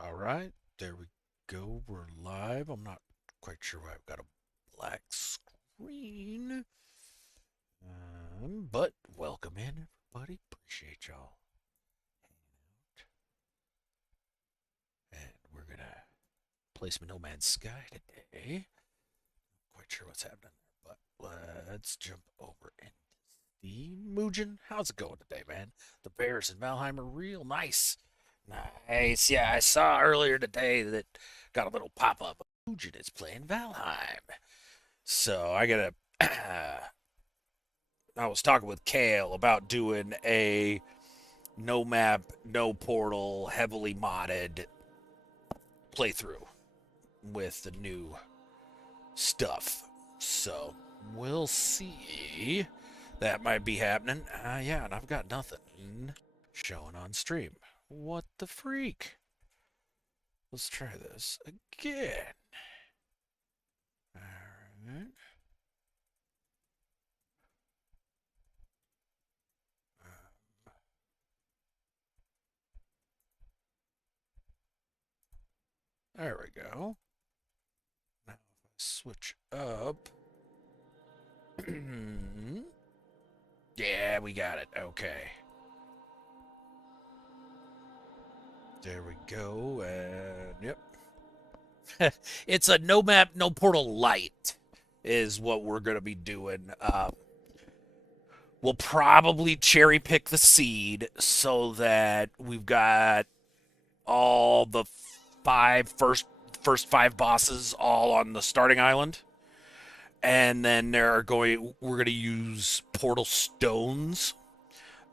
All right, there we go. We're live. I'm not quite sure why I've got a black screen. But welcome in, everybody. Appreciate y'all hanging out. And we're going to play some No Man's Sky today. Not quite sure what's happening there, but let's jump over into Steam. Mugen, how's it going today, man? The Bears and Valheim are real nice. Nice. Yeah, I saw earlier today that got a little pop up. Mugen is playing Valheim. So I gotta. I was talking with Kale about doing a no map, no portal, heavily modded playthrough with the new stuff. So we'll see. That might be happening. Yeah, and I've got nothing showing on stream. What the freak? Let's try this again. Alright. There we go. Now if I switch up. Yeah, we got it. Okay. There we go. And yep. It's a no map, no portal light is what we're going to be doing. We'll probably cherry pick the seed so that we've got all the first five bosses all on the starting island. And then we're going to use portal stones.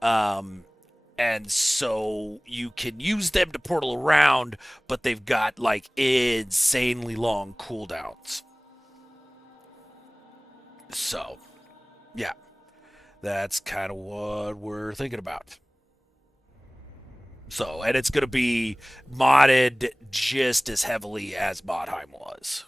And so you can use them to portal around, but they've got like insanely long cooldowns. So, yeah, that's kind of what we're thinking about. So, and it's going to be modded just as heavily as Modheim was.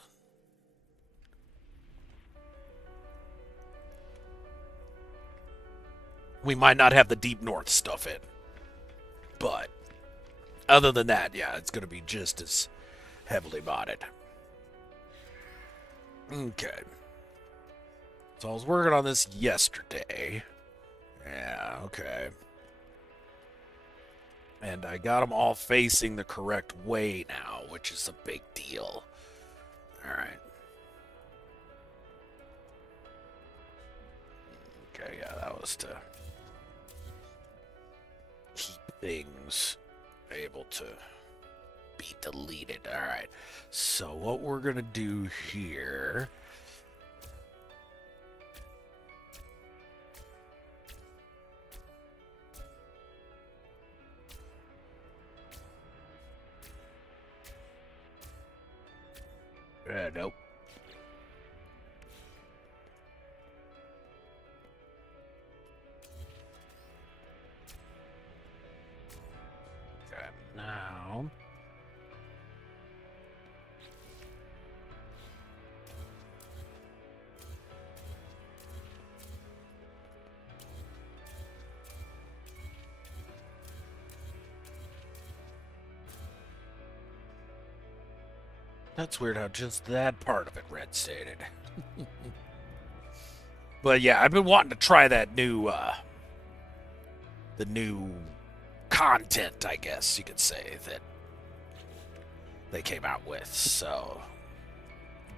We might not have the Deep North stuff in. But other than that, yeah, it's going to be just as heavily modded. Okay. So I was working on this yesterday. Yeah, okay. And I got them all facing the correct way now, which is a big deal. All right. Okay, yeah, that was to keep things able to be deleted. All right. So what we're going to do here... nope. Okay, now... That's weird how just that part of it red stated. But yeah, I've been wanting to try that the new content, I guess you could say, that they came out with. So,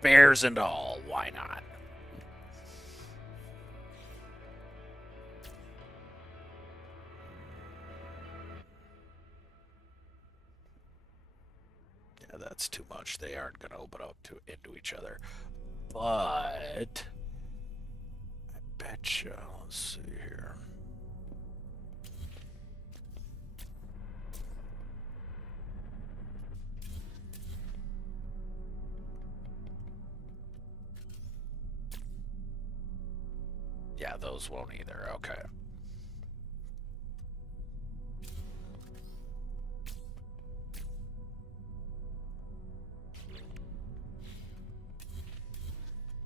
bears and all, why not? Yeah, that's too much. They aren't going to open up into each other. But I betcha. Let's see here. Yeah, those won't either. Okay.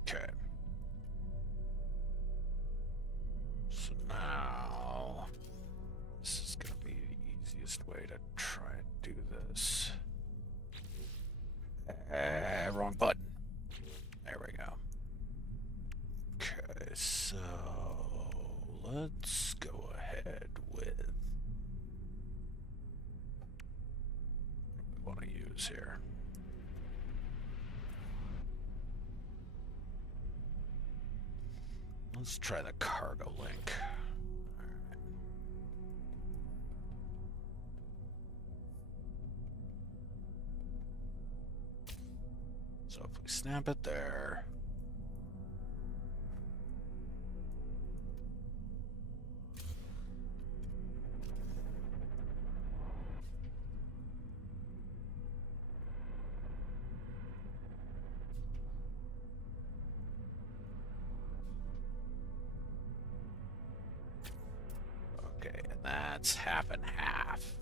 Okay. So now, this is going to be the easiest way to try and do this. Wrong button. There we go. Okay, so let's go ahead with what we want to use here. Let's try the cargo link. So if we snap it there. Okay, and that's half and half.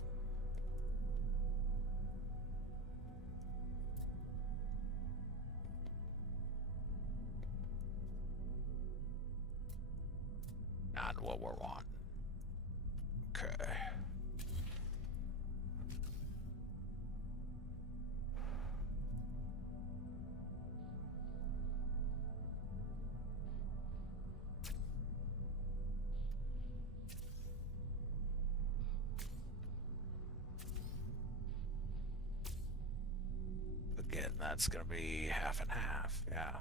Not what we're wanting. Okay. Again, that's gonna be half and half, yeah.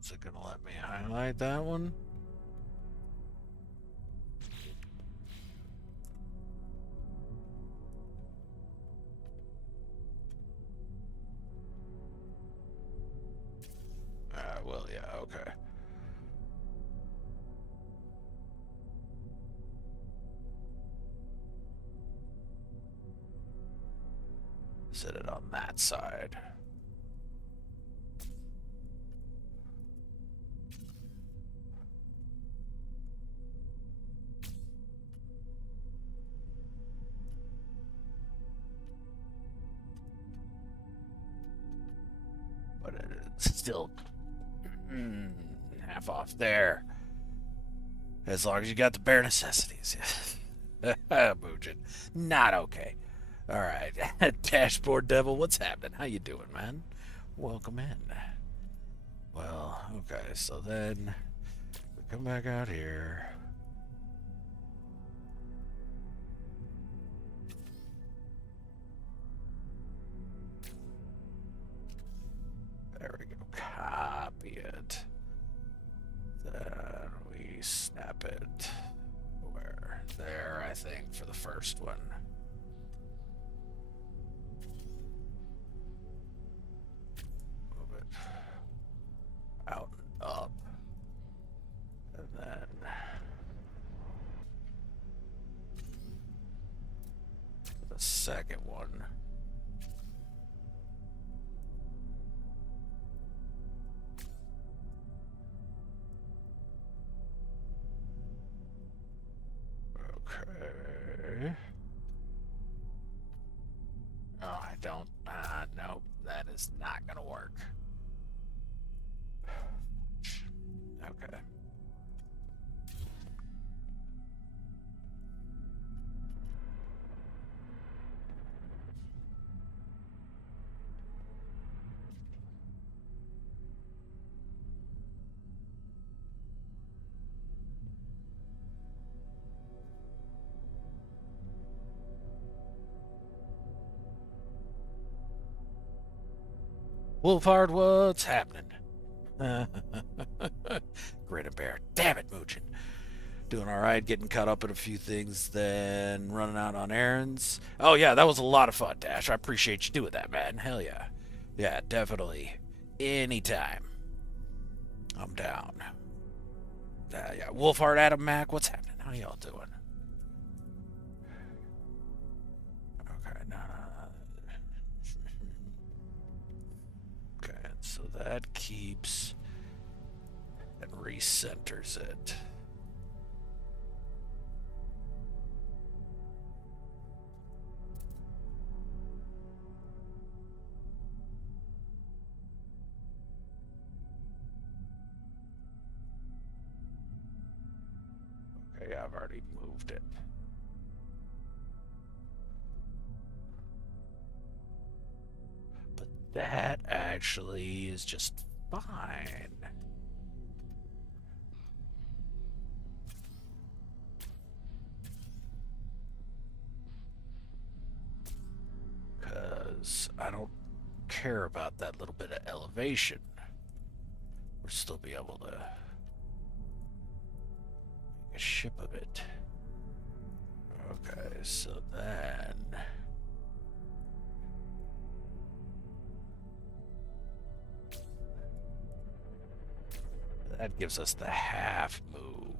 Is it gonna let me highlight that one? Well, yeah, okay. Set it on that side. But it's still half off there. As long as you got the bare necessities. Boojin. Not okay. Alright. Dashboard Devil, what's happening? How you doing, man? Welcome in. Well, okay, so then we come back out here. There we go. Copy it. Then we snap it. Where? There, I think, for the first one. Move it out and up. And then second one. Okay. Oh, I don't. Nope, that is not gonna work. Okay. Wolfhard, what's happening? Grin and bear. Damn it, Moochin. Doing all right, getting caught up in a few things, then running out on errands. Oh, yeah, that was a lot of fun, Dash. I appreciate you doing that, man. Hell yeah. Yeah, definitely. Anytime. I'm down. Yeah, Wolfhard, Adam, Mac, what's happening? How y'all doing? Okay, no. Okay, so that keeps and recenters it. Okay, I've already moved it. But that actually is just fine. Because I don't care about that little bit of elevation. We'll still be able to make a ship of it. Okay, so then that gives us the half move.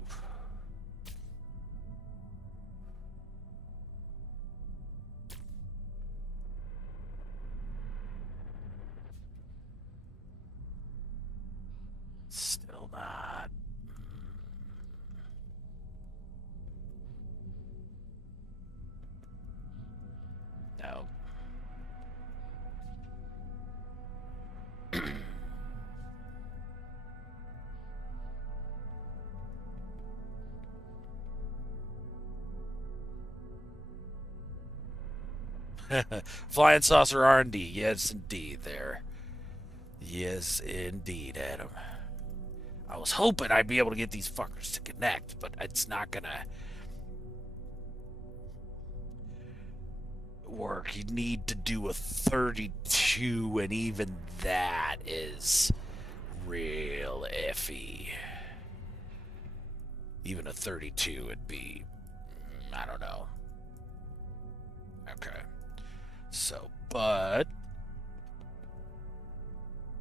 Still not. No. Flying saucer R&D. Yes, indeed, there. Yes, indeed, Adam. I was hoping I'd be able to get these fuckers to connect, but it's not gonna work. You need to do a 32, and even that is real iffy. Even a 32 would be, I don't know. Okay. So, but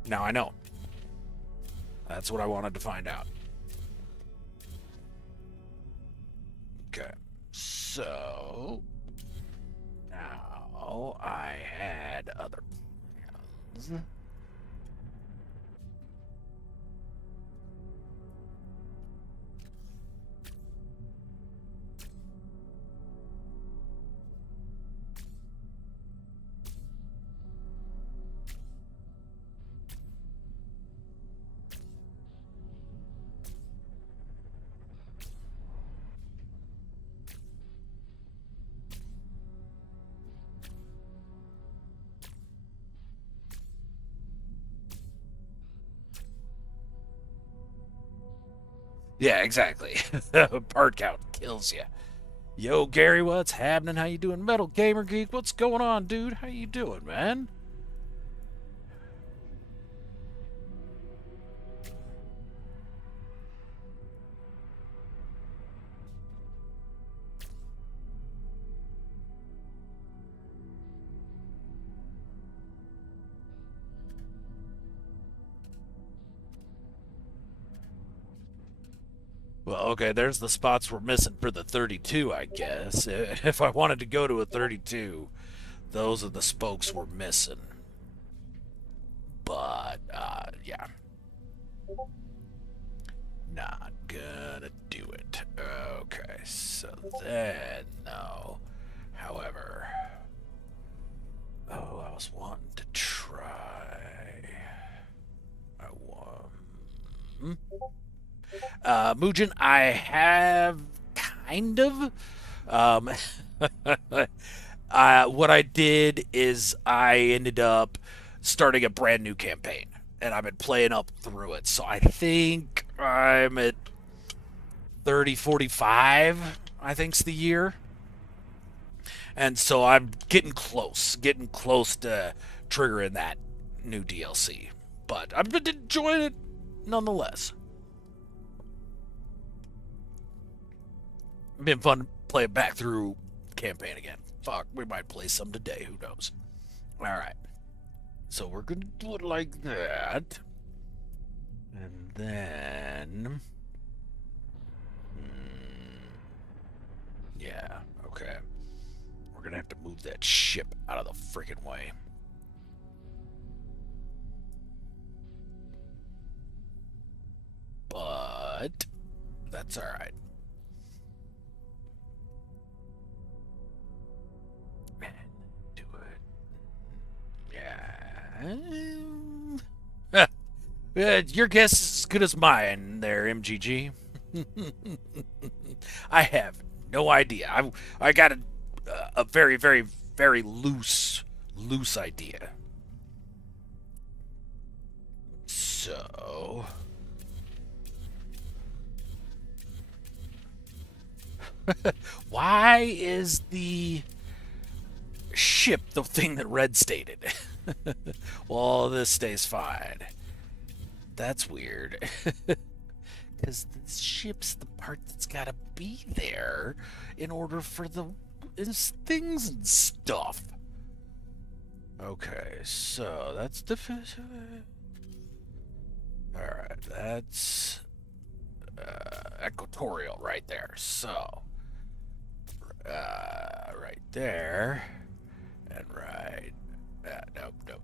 now I know. That's what I wanted to find out. Okay. So now I had other plans. Yeah, exactly. Part count kills you. Yo, Gary, what's happening? How you doing? Metal Gamer Geek, what's going on, dude? How you doing, man? Well, okay, there's the spots we're missing for the 32, I guess. If I wanted to go to a 32, Those are the spokes we're missing. But, yeah. Not gonna do it. Okay, so then, no. However, I was wanting to try. I want. Mugen, I have kind of. Um, what I did is I ended up starting a brand new campaign, and I've been playing up through it. So I think I'm at 30, 45, I think's the year. And so I'm getting close to triggering that new DLC. But I've been enjoying it nonetheless. Been fun to play it back through campaign again. Fuck, we might play some today. Who knows? All right. So we're gonna do it like that, and then, yeah, okay. We're gonna have to move that ship out of the freaking way. But that's all right. Do it. Yeah. Your guess is as good as mine, there, MGG. I have no idea. I got a very, very, very loose idea. So, why is the ship the thing that Red stated? Well, this stays fine. That's weird. Because the ship's the part that's got to be there in order for the things and stuff. Okay, so that's Alright, that's equatorial right there. So, right there. And right. Nope.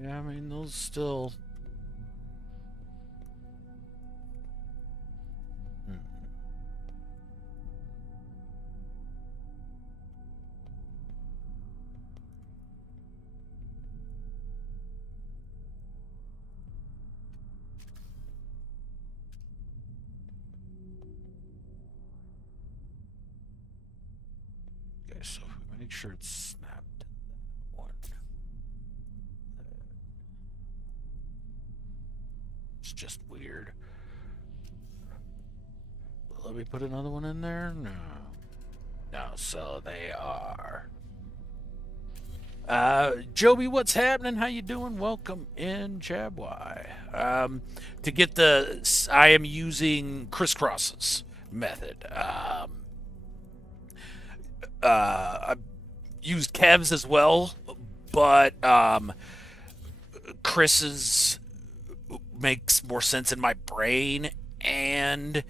Yeah, I mean, those still... Okay, so make sure it's snapped to that one. It's just weird. Let me put another one in there? No, so they are. Joby, what's happening? How you doing? Welcome in, Chabwai. To get I am using crisscrosses method. I used Kev's as well, but Chris's makes more sense in my brain, and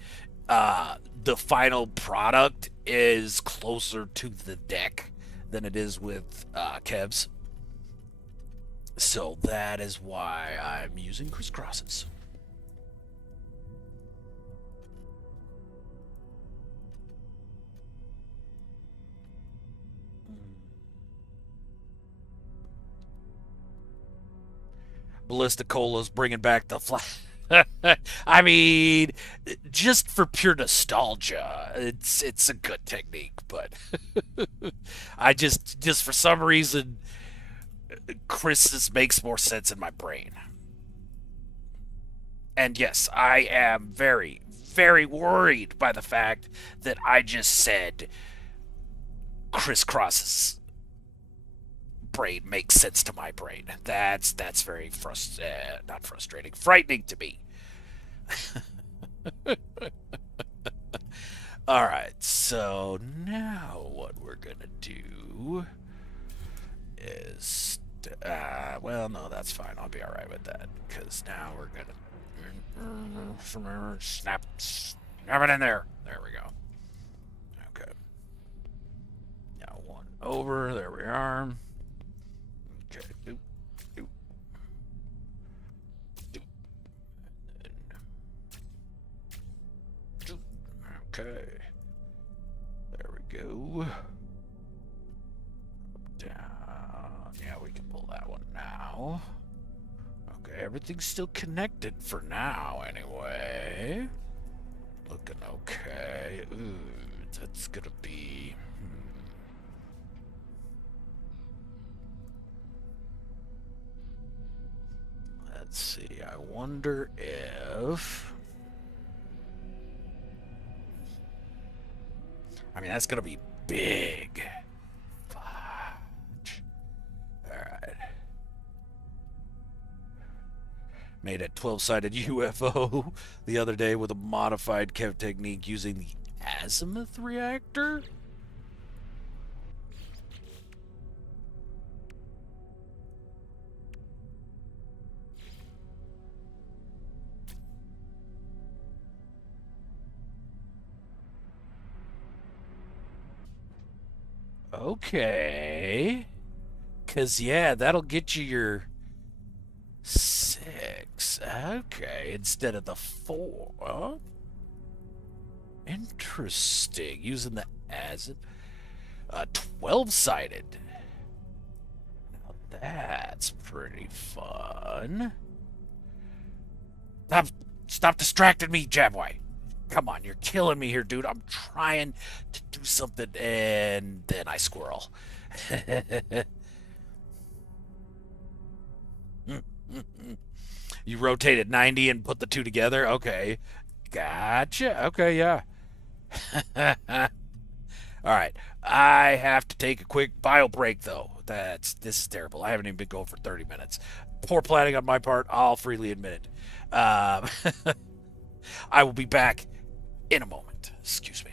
the final product is closer to the deck than it is with Kev's. So that is why I'm using crisscrosses. Ballista Cola's bringing back the flash. I mean, just for pure nostalgia, it's a good technique, but I just for some reason, Chris's makes more sense in my brain. And yes, I am very, very worried by the fact that I just said Chris Cross's brain makes sense to my brain. That's very not frustrating, frightening to me. All right, so now what we're gonna do is, well, no, that's fine. I'll be all right with that because now we're gonna snap it in there. There we go. Okay. Now one over. There we are. Okay. Doop, doop, doop. Doop. Okay. There we go. Down. Yeah, we can pull that one now. Okay, everything's still connected for now, anyway. Looking okay. Ooh, that's gonna be. Let's see. I wonder if. I mean, that's gonna be big. Fudge. Alright. Made a 12-sided UFO the other day with a modified Kev technique using the azimuth reactor? Okay. Because, yeah, that'll get you your 6. Okay, instead of the 4. Huh? Interesting. Using the as 12-sided. Now that's pretty fun. Stop distracting me, Jabway. Come on, you're killing me here, dude. I'm trying to do something, and then I squirrel. You rotated 90 and put the two together? Okay. Gotcha. Okay, yeah. All right. I have to take a quick bio break, though. This is terrible. I haven't even been going for 30 minutes. Poor planning on my part. I'll freely admit it. I will be back in a moment. Excuse me.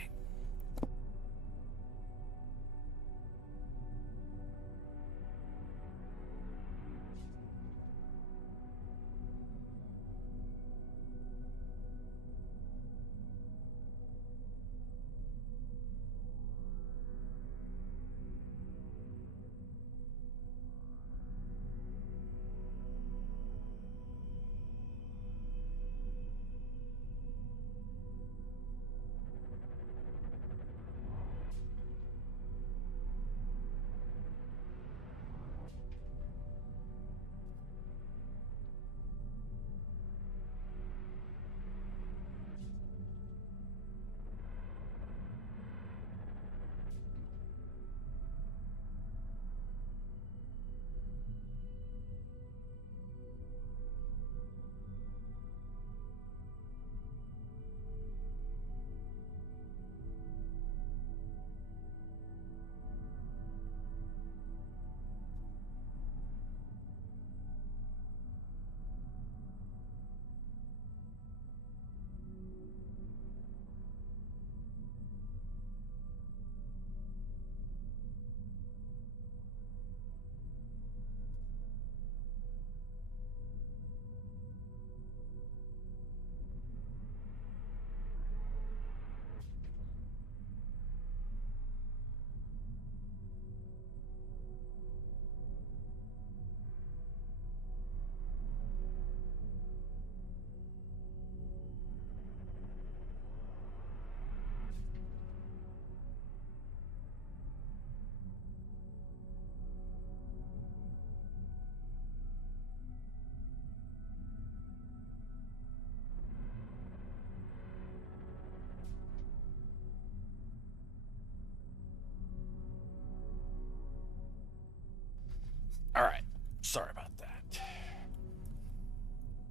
All right. Sorry about that.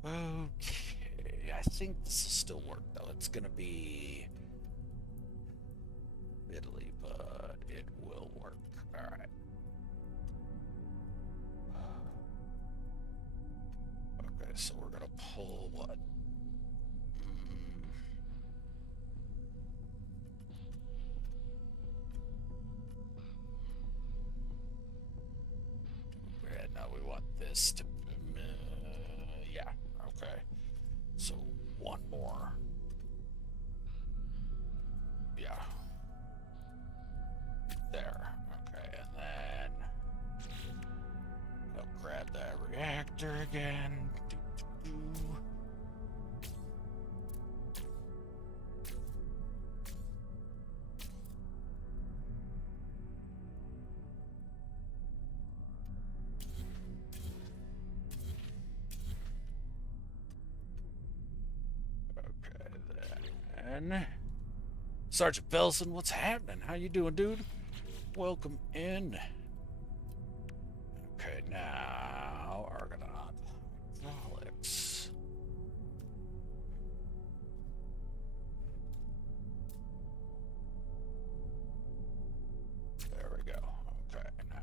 Okay, I think this will still work, though. It's gonna be Italy, but it will work. Alright. Okay, so we're gonna pull what? Now we want this to... yeah, okay. So, one more. Yeah. There. Okay, and then... I'll grab that reactor again. Sergeant Belson, what's happening? How you doing, dude? Welcome in. Okay, now Argonaut. Alex. There we go. Okay, now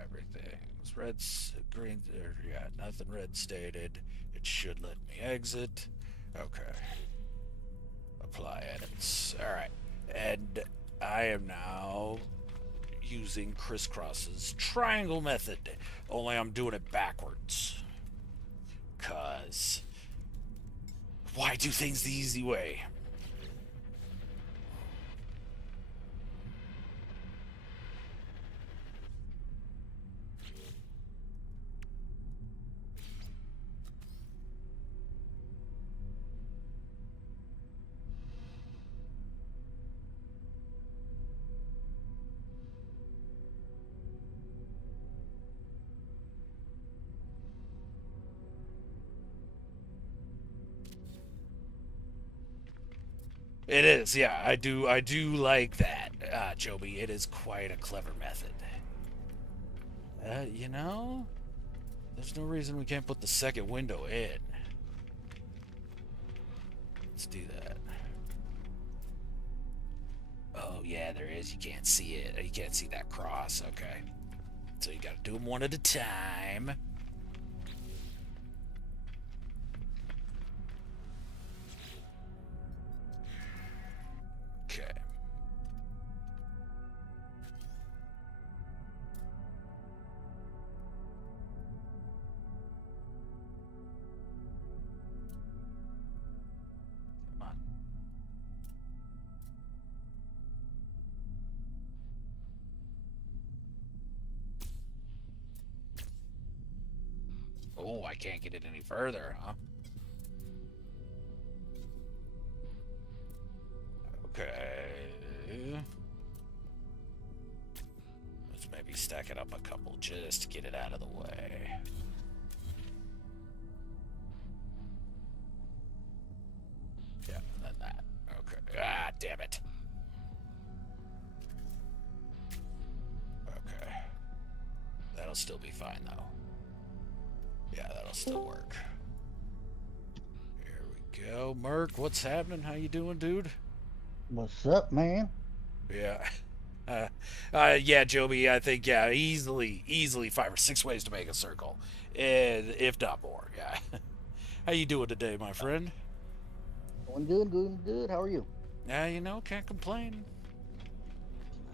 everything's red, green. Yeah, nothing red stated. It should let me exit. Okay. Apply edits. Alright. And I am now using Crisscross's triangle method. Only I'm doing it backwards. Cause why do things the easy way? It is, yeah. I do like that, Joby. It is quite a clever method. You know, there's no reason we can't put the second window in. Let's do that. Oh, yeah, there is. You can't see it. You can't see that cross. Okay. So you gotta do them one at a time. Okay. Come on. Oh, I can't get it any further, huh? Okay. Let's maybe stack it up a couple just to get it out of the way. Yeah, and then that. Okay. Ah, damn it. Okay. That'll still be fine, though. Yeah, that'll still work. Here we go. Merc, what's happening? How you doing, dude? What's up, man? Yeah. Yeah, Joby, I think, yeah, easily 5 or 6 ways to make a circle. And if not more, yeah. How you doing today, my friend? Doing good, doing good. How are you? Yeah, you know, can't complain.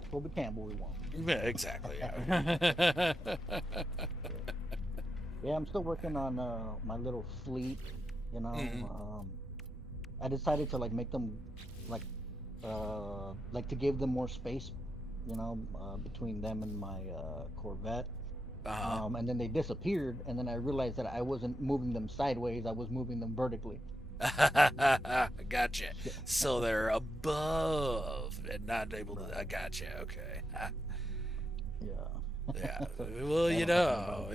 That's what we can, but we won't. Yeah, exactly, yeah. Yeah, I'm still working on my little fleet. You know, I decided to like make them like to give them more space. You know, between them and my Corvette. And then they disappeared, and then I realized that I wasn't moving them sideways; I was moving them vertically. Gotcha. So they're above and not able to. I gotcha. Okay. Yeah. Yeah. So, Well, yeah, I you don't know.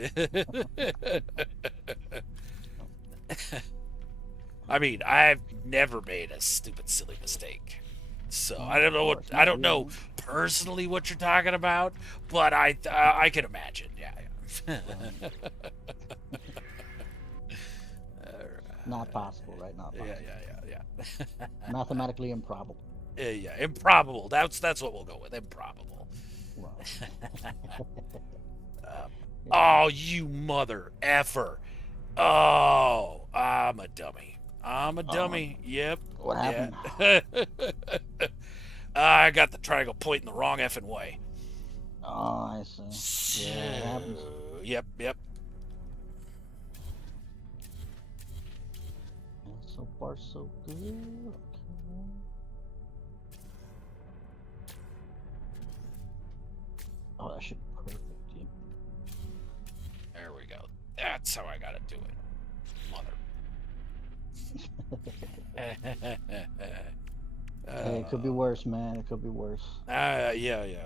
I mean, I've never made a stupid, silly mistake. So I don't know of what course, I not don't you, know man. personally what you're talking about, but I can imagine. Yeah. Yeah. Not possible, right? Not possible. Yeah. Mathematically improbable. Yeah, improbable. That's what we'll go with. Improbable. Well, yeah. Oh, you mother effer. Oh, I'm a dummy. I'm a dummy. Yep. What Yeah. happened? I got the triangle pointing the wrong effing way. Oh, I see. Yeah, it happens. Yep. Yeah, so far, so good. Okay. Oh, that should be perfect. Yeah. There we go. That's how I gotta do it. Mother. Hey, it could be worse, man. It could be worse. Yeah.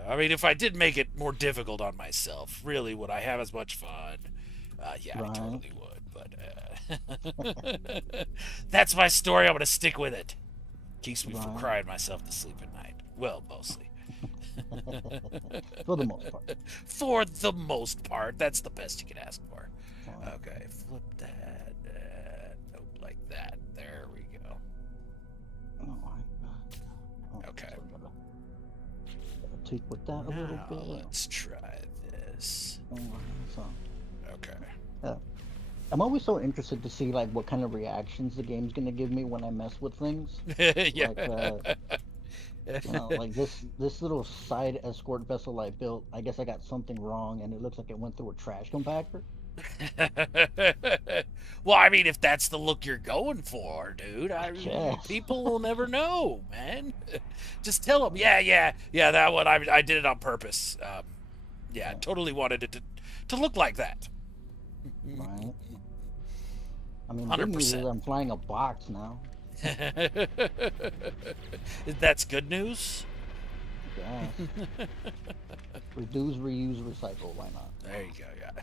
I mean, if I did make it more difficult on myself, really, would I have as much fun? Yeah, Right. I totally would. But that's my story. I'm gonna stick with it. Keeps me from crying myself to sleep at night. Well, mostly. For the most part. For the most part, that's the best you can ask for. Okay, flip that. Nope, like that. There we go. Okay. Gotta tweak with that a little bit. Let's try this. Okay. I'm always so interested to see like what kind of reactions the game's gonna give me when I mess with things. Yeah. Like, like this little side escort vessel I built. I guess I got something wrong, and it looks like it went through a trash compactor. Well, I mean, if that's the look you're going for, dude, Yes. people will never know, man. Just tell them, yeah, that one, I did it on purpose. Yeah, totally wanted it to look like that. Right. I mean, the good news is I'm flying a box now. That's good news. Yes. Reduce, reuse, recycle. Why not? There you go. Yeah.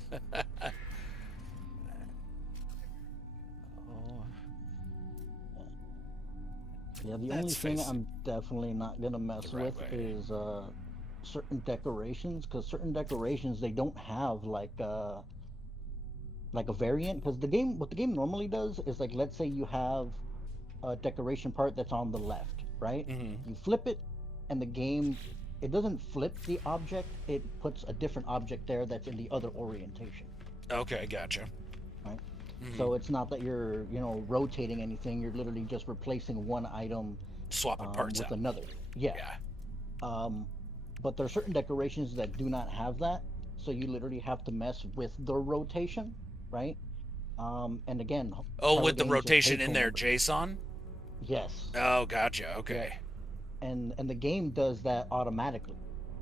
Yeah, the only thing I'm definitely not gonna mess with is certain decorations, because certain decorations they don't have like a variant. Because what the game normally does is, like, let's say you have a decoration part that's on the left, right? You flip it, and the game, it doesn't flip the object; it puts a different object there that's in the other orientation. Okay, gotcha. Right. So it's not that you're, rotating anything. You're literally just replacing one item, swapping parts with out. another. Yeah. But there are certain decorations that do not have that, so you literally have to mess with the rotation, right? And again, with the rotation in there, JSON. Yes. Oh, gotcha. Okay. Yeah. And the game does that automatically.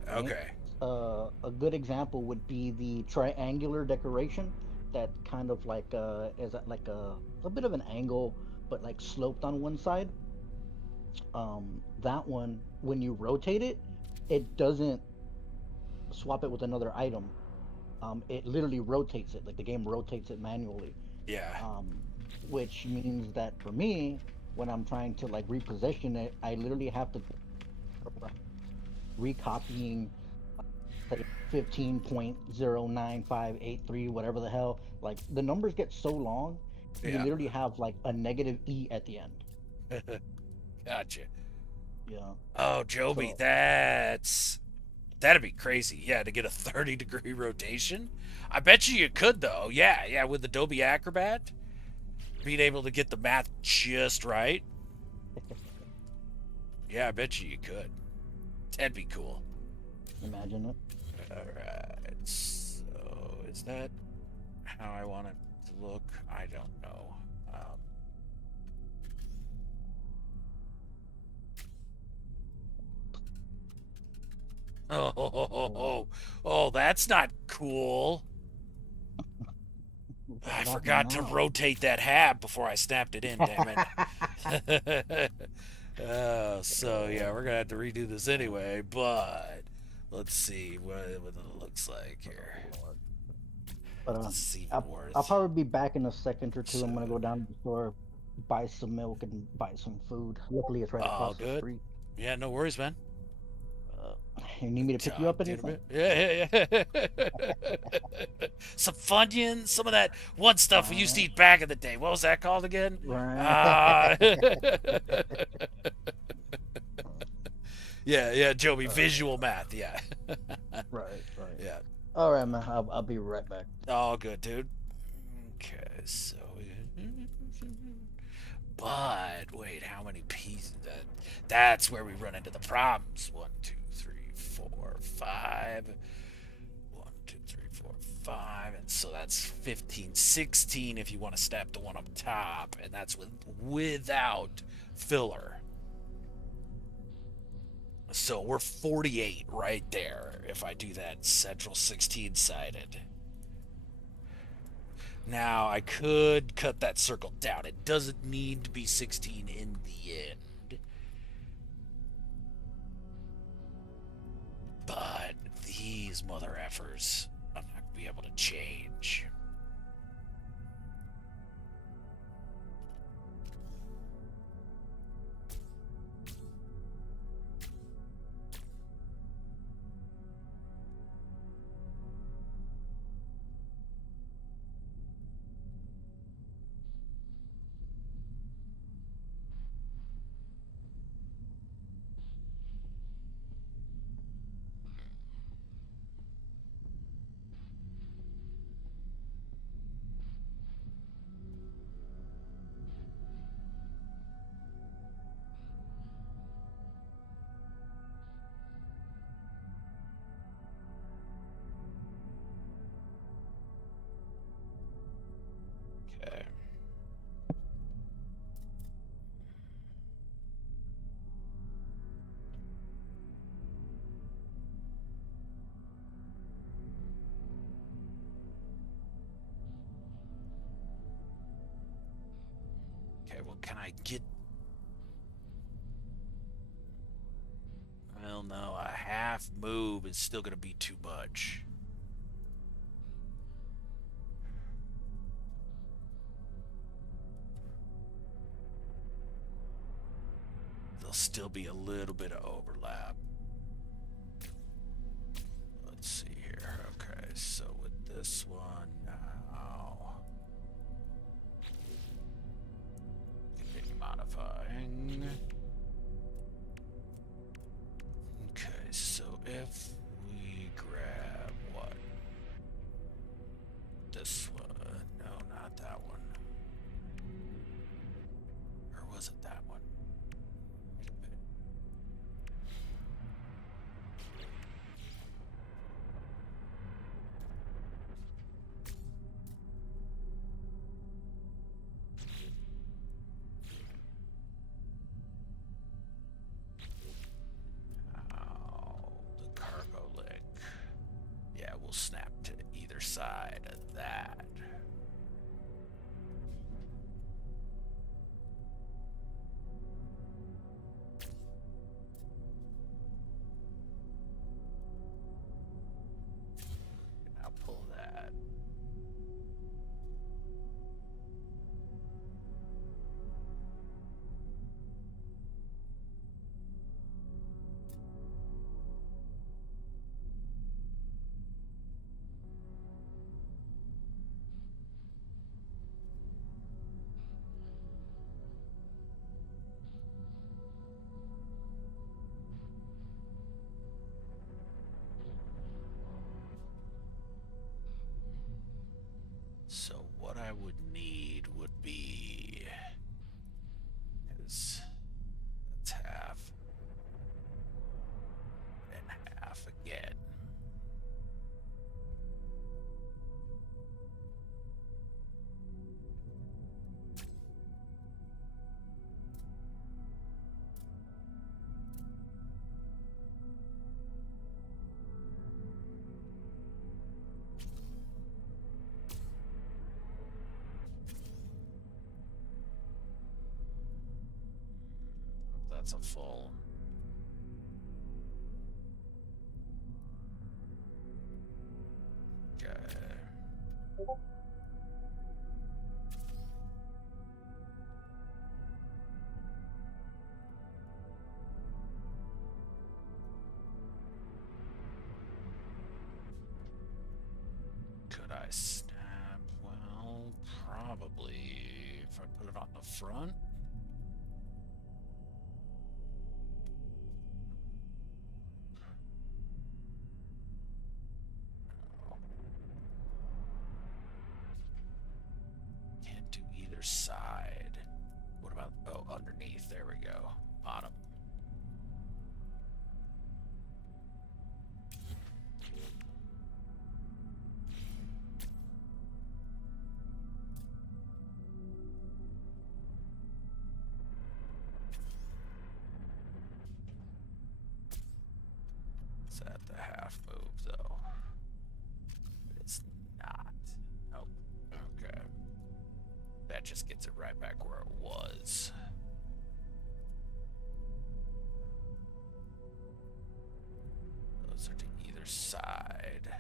Right? Okay. A good example would be the triangular decoration that kind of like is at like a bit of an angle, but like sloped on one side. That one, when you rotate it, it doesn't swap it with another item. It literally rotates it, like the game rotates it manually. Yeah. Which means that for me, when I'm trying to like reposition it, I literally have to recopying 15.09583, whatever the hell. Like, the numbers get so long, you literally have like a negative E at the end. Gotcha. Yeah. Oh, Joby, that'd be crazy. Yeah, to get a 30-degree rotation. I bet you could, though. Yeah, with Adobe Acrobat, being able to get the math just right. Yeah, I bet you could. That'd be cool. Imagine it. Alright, so is that how I want it to look? I don't know. Oh, that's not cool. I forgot to rotate that hab before I snapped it in, damn it. So yeah, we're gonna have to redo this anyway, but let's see what it looks like here. But I'll probably be back in a second or two. I'm gonna go down to the store, buy some milk, and buy some food. Luckily, it's right across the street. Yeah, no worries, man. You need me to pick you up anything? Yeah. Some Funyuns, some of that one stuff we used to eat back in the day. What was that called again? Right. Yeah, Joby, visual math, yeah. Right. Yeah. All right, man. I'll be right back. All good, dude. Okay, so... But, wait, how many pieces? That's where we run into the problems. 1, 2, 3, 4, 5. 1, 2, 3, 4, 5. And so that's 15, 16 if you want to snap the one up top. And that's without filler. So we're 48 right there if I do that central 16-sided. Now, I could cut that circle down. It doesn't need to be 16 in the end. But these mother effers, I'm not going to be able to change. Okay. Okay, well, can I get... Well, no, a half move is still going to be too much. There'll still be a little bit of overlap. Let's see here. Okay, so with this one now... Continue modifying. Okay, so if we grab what? This one. No, not that one. Or was it that one? Wait a bit. Oh, the cargo link. Yeah, we'll snap to either side of that. Now pull that. So what I would need would be... Is that's half. And half again. That's a full. Okay. I snap? Well, probably if I put it on the front. Can't do either side. What about, oh, underneath? There we go. Bottom. It's at the half move, though. But it's not. Nope. Okay. That just gets it right back where it was. Those are to either side.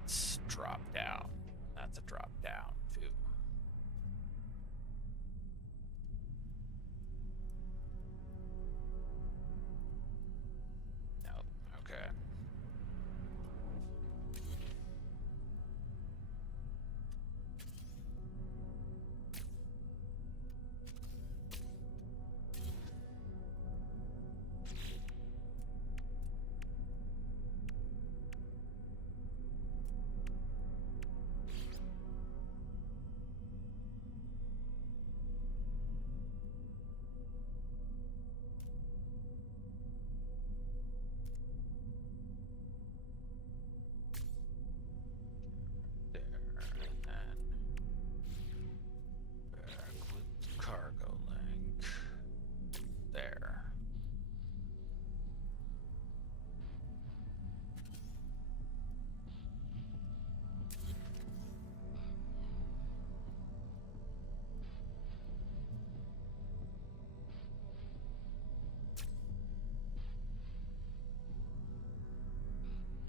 Let's drop down. That's a drop down, too. Nope. Okay. There, and then back with cargo link. There.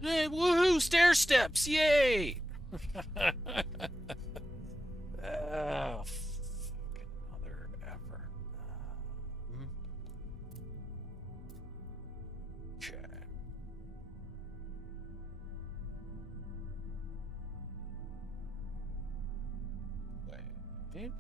Hey, woohoo! Stair steps! Yay! Oh, fucking mother ever. Okay. Wait.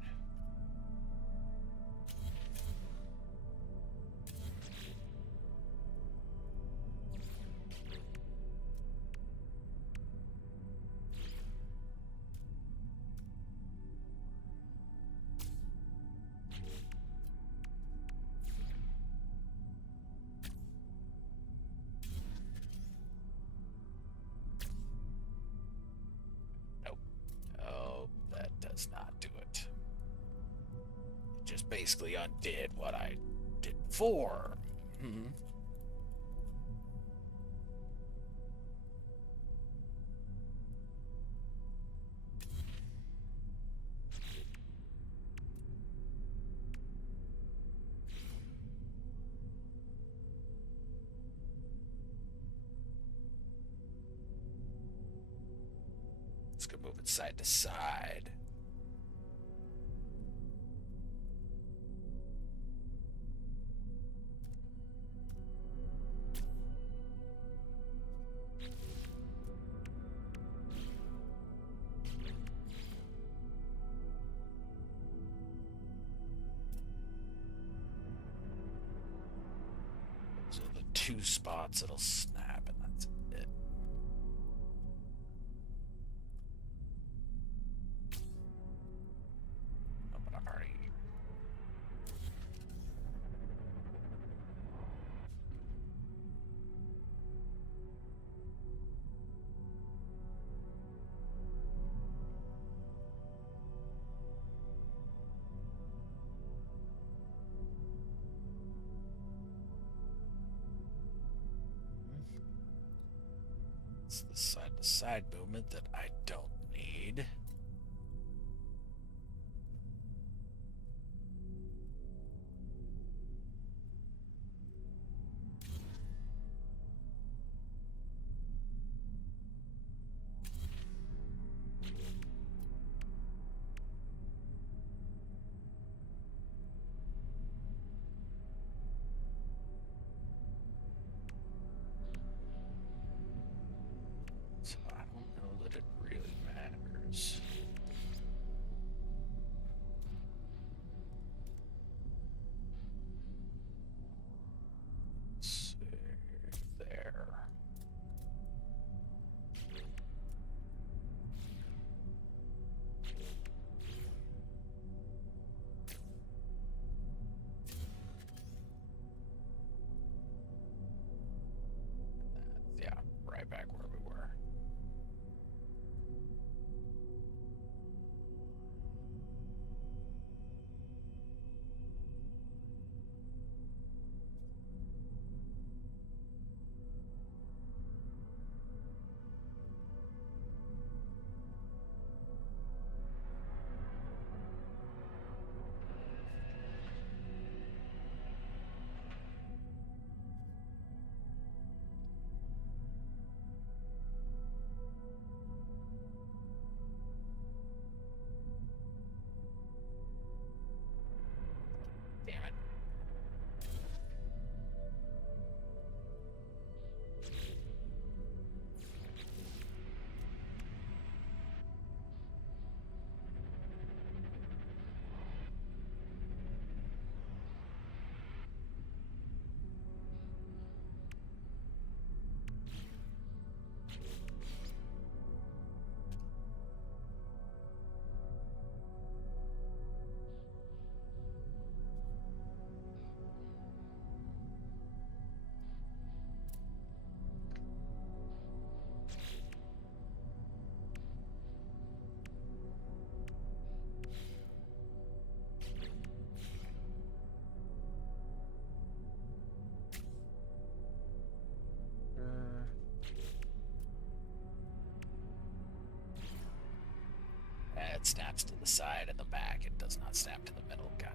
Nope. Oh, that does not do it. It just basically undid what I did before. Let's go move it side to side. So the two spots it'll snap and that's it. Oh, but I'm already... It's the side-to-side movement that I don't need. It snaps to the side and the back. It does not snap to the middle. God.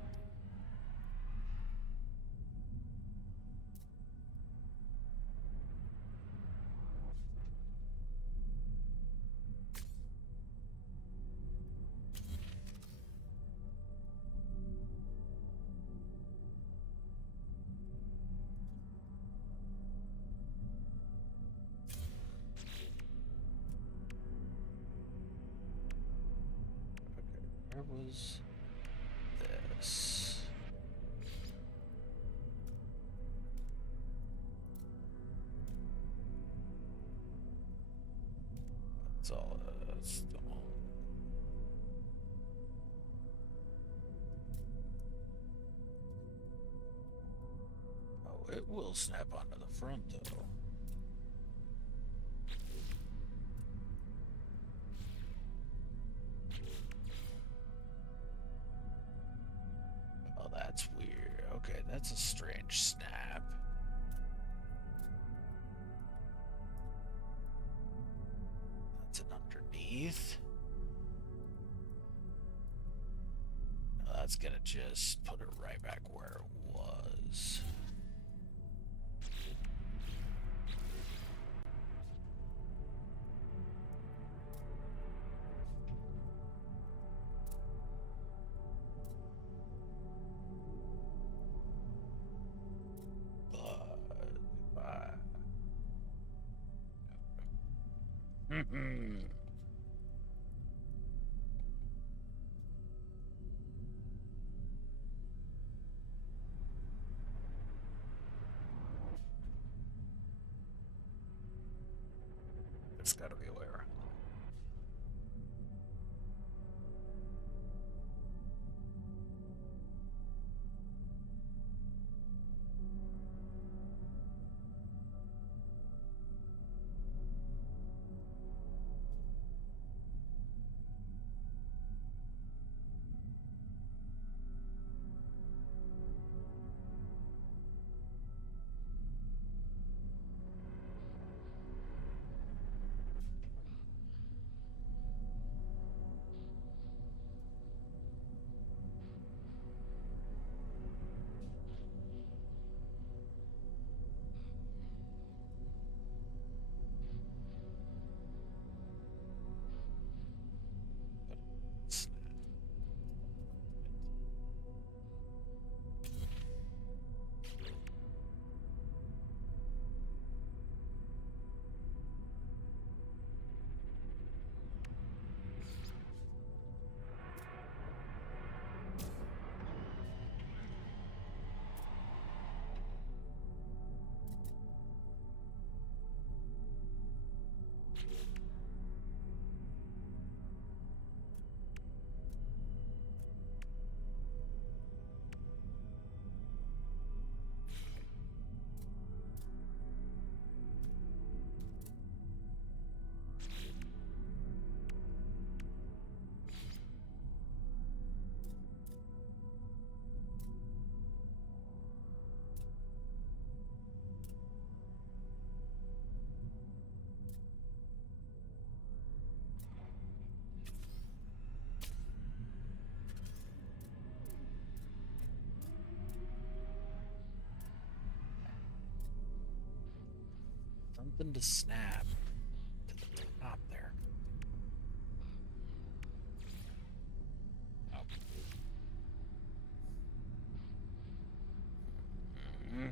Where was this? That's all. Oh, it will snap onto the front though. Oh, that's weird. Okay, that's a strange snap. That's an underneath. No, that's gonna just put it right back where it was. It's gotta be a way around. Something to snap to the top there. Oh. Mm-hmm.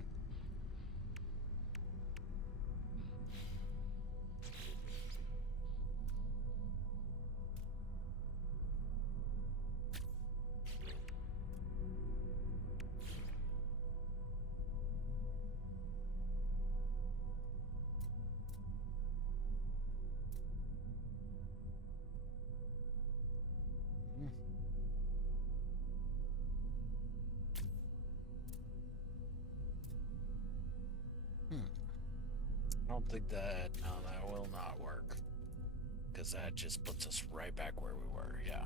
don't think that... No, that will not work. Because that just puts us right back where we were, yeah.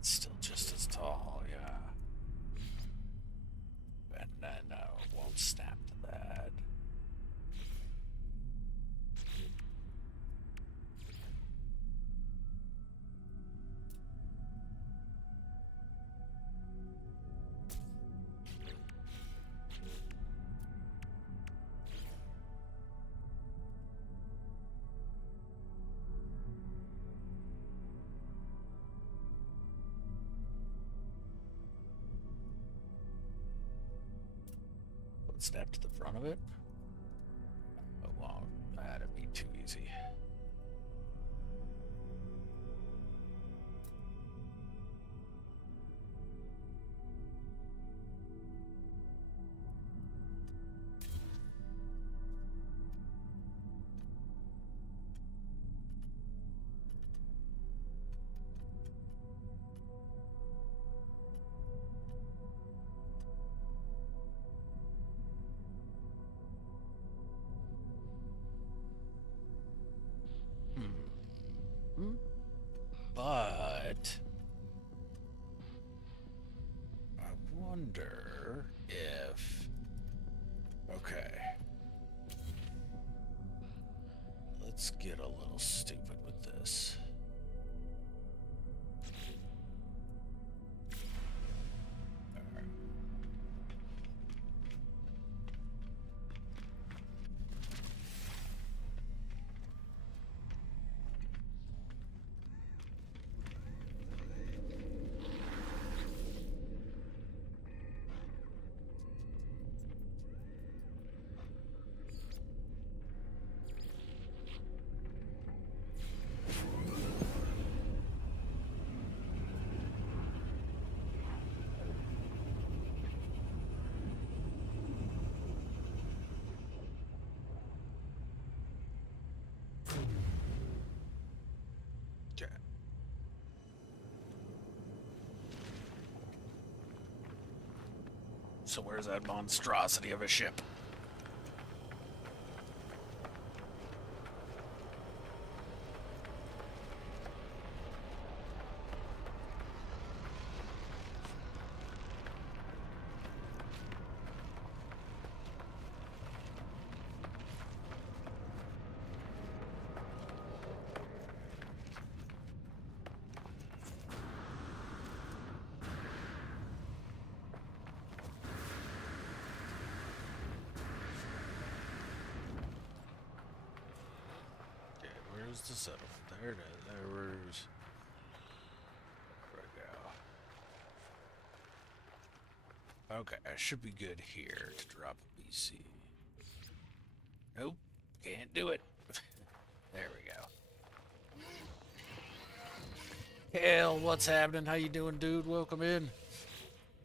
It's still just as tall, yeah. And then it won't snap to that. Snap to the front of it? Oh, well, that'd be too easy. But I wonder if... Okay. Let's get a little stupid with this. So where's that monstrosity of a ship? Where's the setup? There it is. There's... There we go. Okay, I should be good here to drop a BC. Nope, can't do it. There we go. Hell, what's happening? How you doing, dude? Welcome in.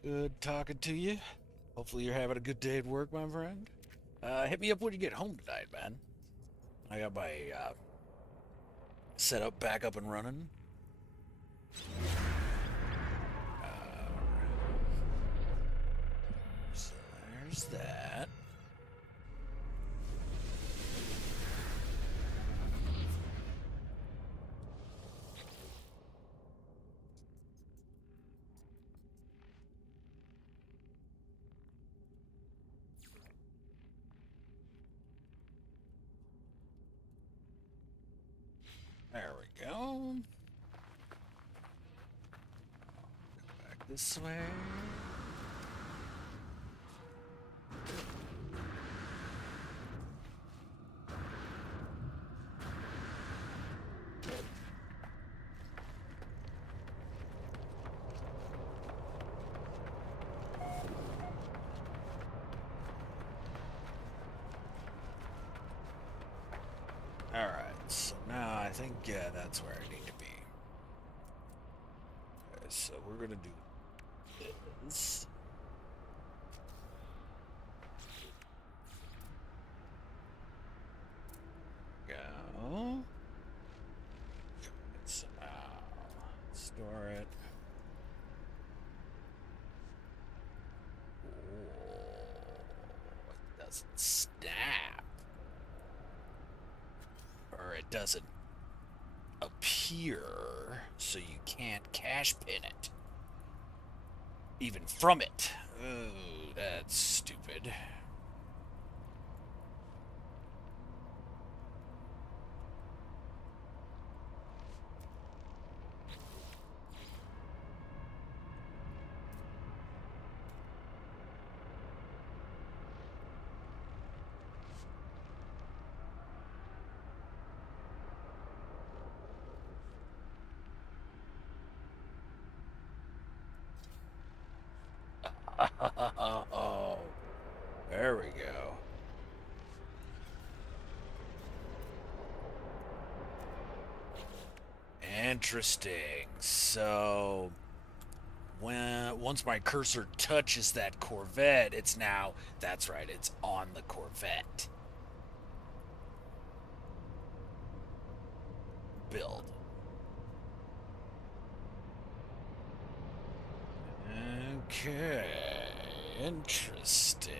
Good talking to you. Hopefully you're having a good day at work, my friend. Hit me up when you get home tonight, man. I got my set up back up and running. So there's that. There we go. Go back this way. think, yeah, that's where I need to be. Okay, so we're gonna do this. Go. So now, store it. It doesn't snap. Or it doesn't appear, so you can't cash pin it. Even from it. Oh, that's stupid. Oh, there we go. Interesting. So once my cursor touches that Corvette, it's now, that's right, it's on the Corvette. Build. Okay, interesting.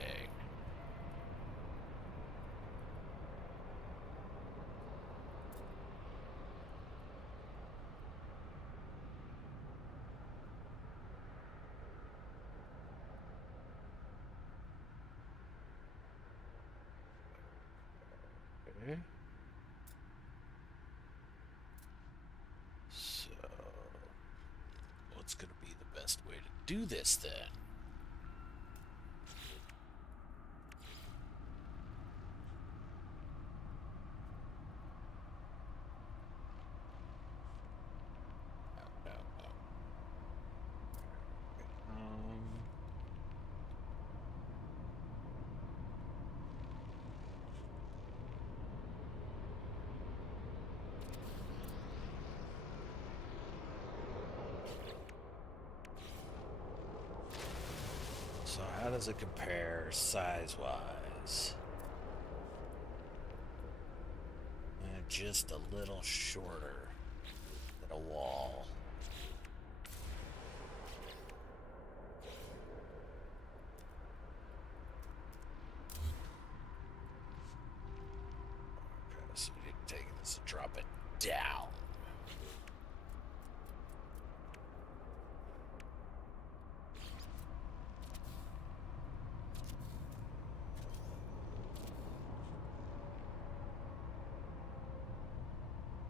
Okay. So, what's going to be the best way to do this then? So how does it compare size-wise? Just a little shorter than a wall. Okay, so we need to take this and drop it down.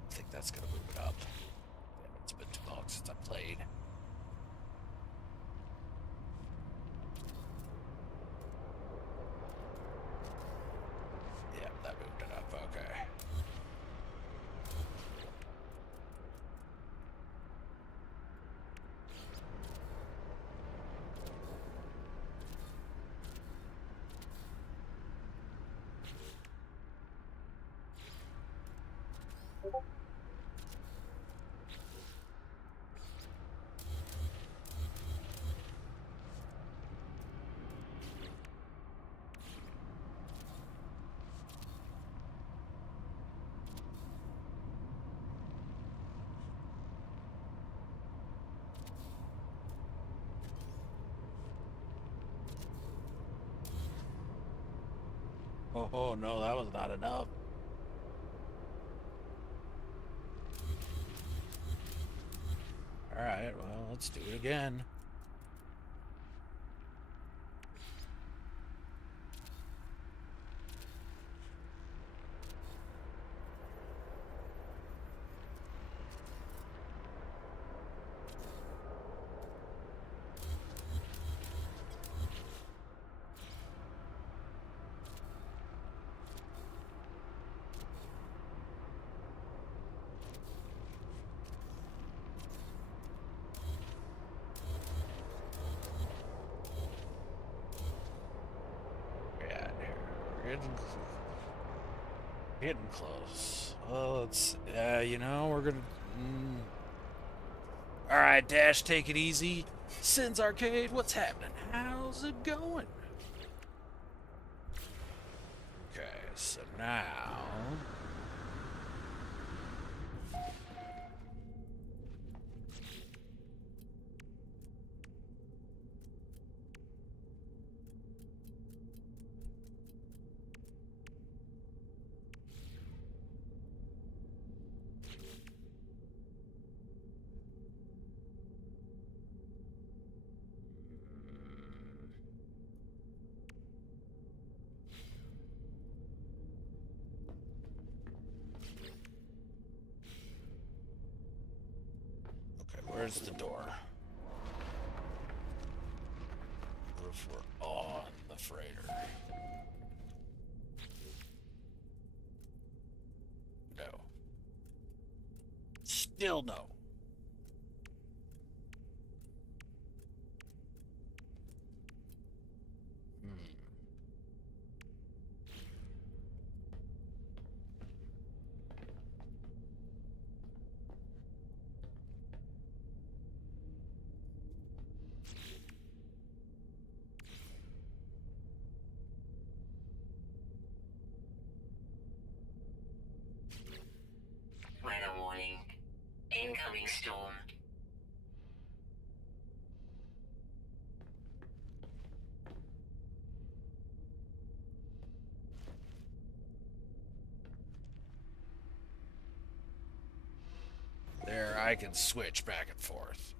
I think that's gonna move it up. Damn, it's been too long since I played. Yeah, that moved it up, okay. Oh no, that was not enough. Alright, well, let's do it again. Getting close. Well, it's you know, we're gonna. All right, Dash, take it easy. Sins Arcade, what's happening? How's it going? Okay, so now. Okay, where's the door? What if we're on the freighter? No. Still no. Weather warning. Incoming storm. There, I can switch back and forth.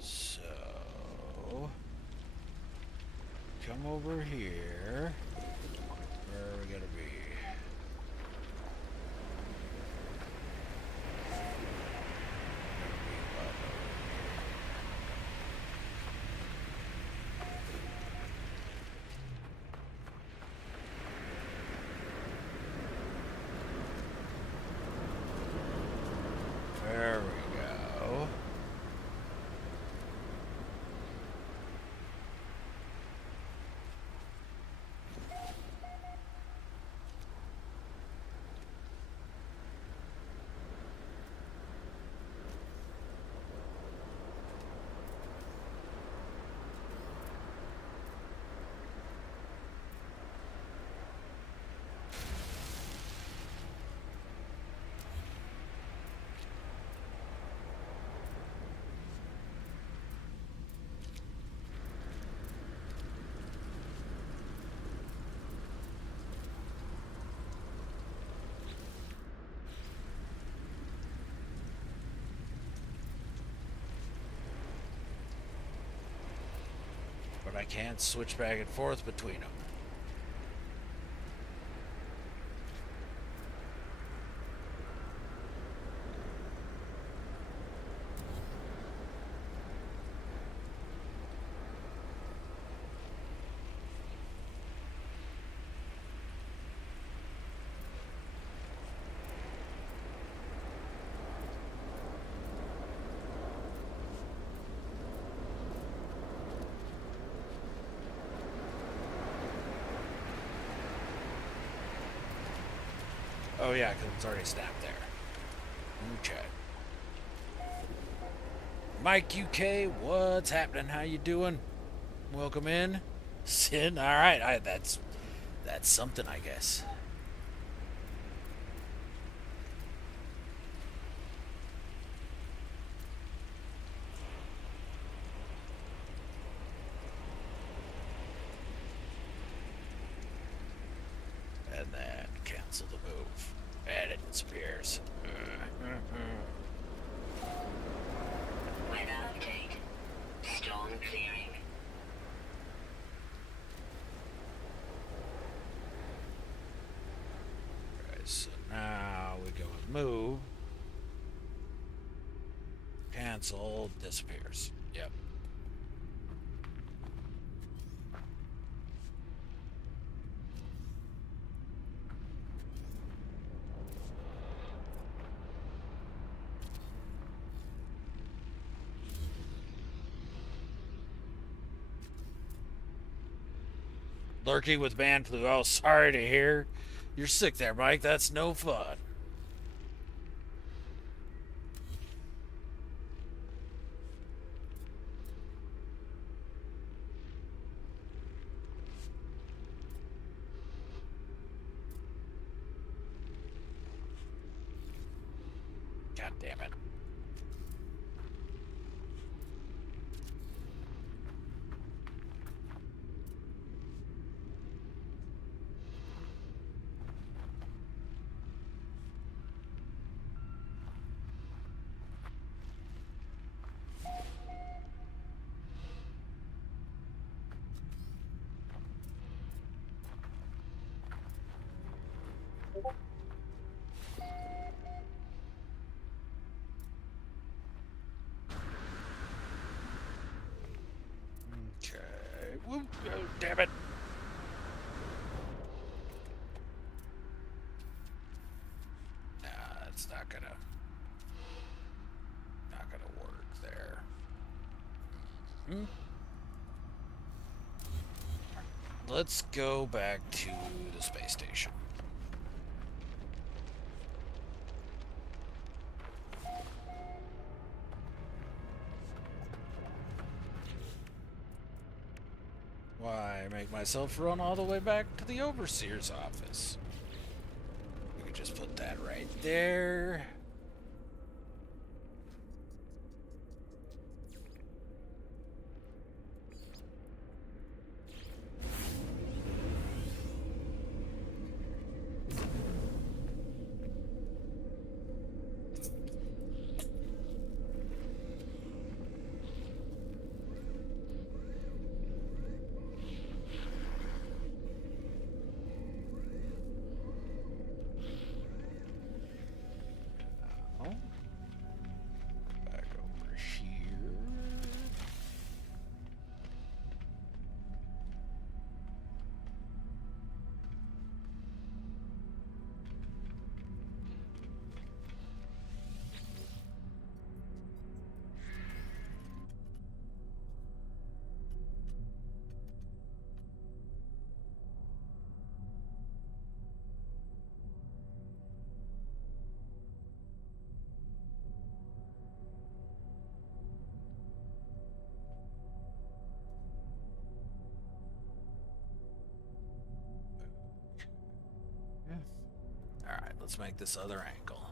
So, come over here. Where are we gonna be? There we go. But I can't switch back and forth between them. Oh yeah, because it's already snapped there. Okay. Mike UK, what's happening? How you doing? Welcome in. Sin, all right. That's something, I guess. And then cancel the move. And it disappears. Weather update. Storm clearing. Alright, so now we go with move. Cancel, disappears. Yep. Lurking with man flu. Oh, sorry to hear. You're sick there, Mike. That's no fun. God damn it. Okay. Whoop. Oh, damn it. Nah, it's not gonna work there. Hmm? Let's go back to the space station. Why make myself run all the way back to the overseer's office? We could just put that right there. Back over here. Alright, let's make this other angle.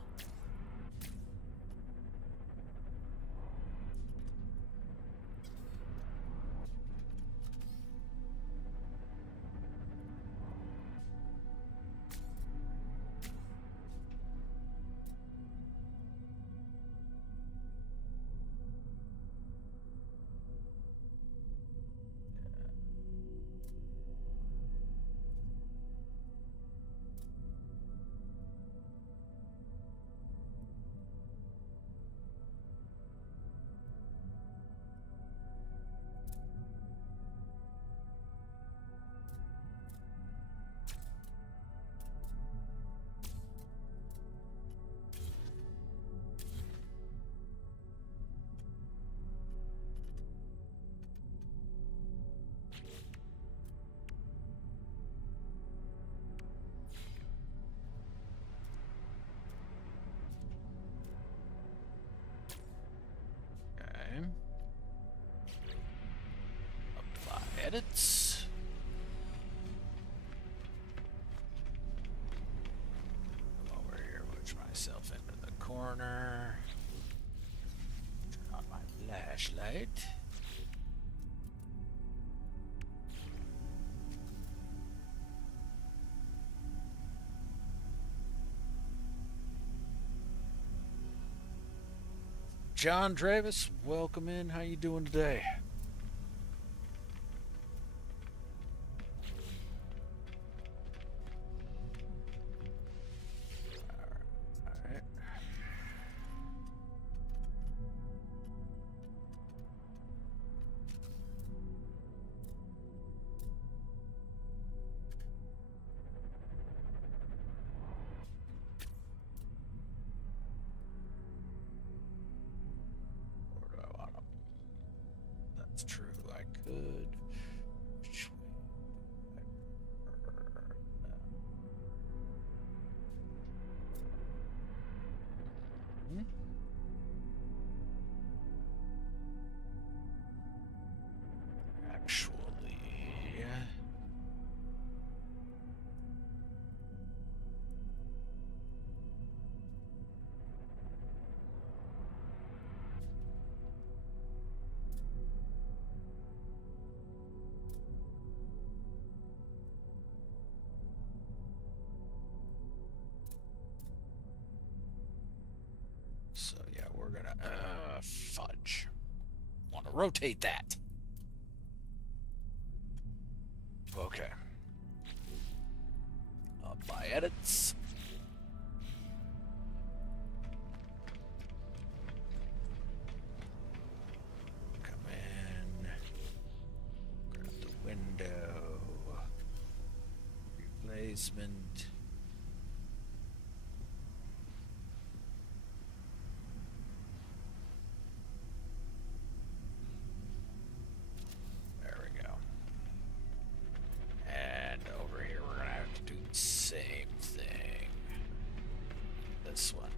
Okay. Apply edits. Come over here, push myself into the corner. Turn on my flashlight. John Travis, welcome in. How you doing today? All right. Where do I want to actually. So yeah, we're gonna fudge. Want to rotate that? Okay. Apply edits. Come in. Grab the window. Replacement. There we go. And over here we're gonna have to do the same thing. This one.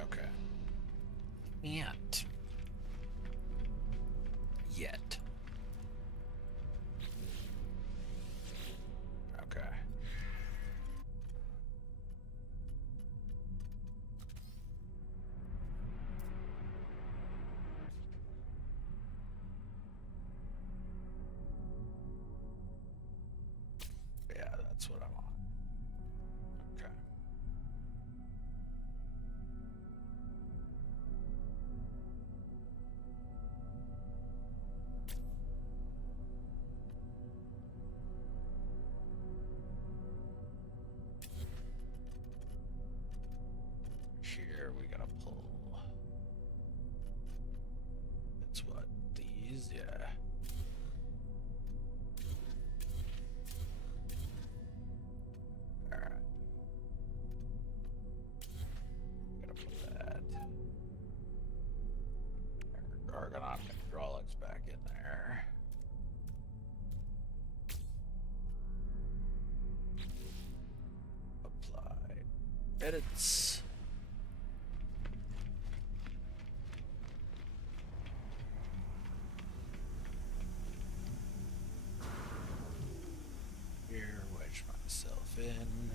Okay. Can't. Yet. Okay. Yeah, that's what I'm on. Okay. Here we gotta pull. It's what? These? Yeah. Alright. Gotta put that. Ergonomic hydraulics back in there. Apply edits. Here, wedge myself in.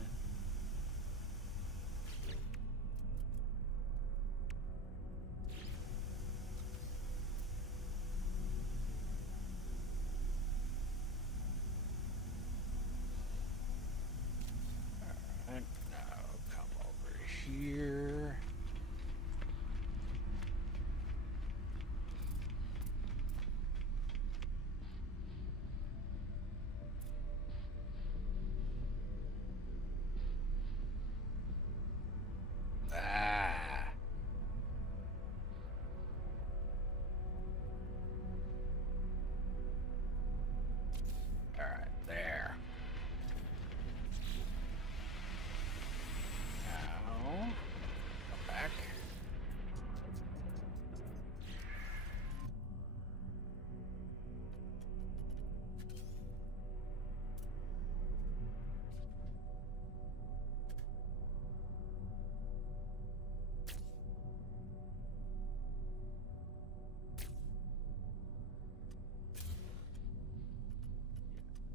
Alright, now come over here. Ah. Alright, there. Now, come back.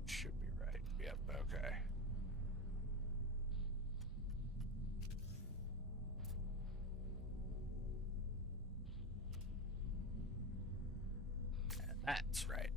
Should be right. Yep, okay. And that's right.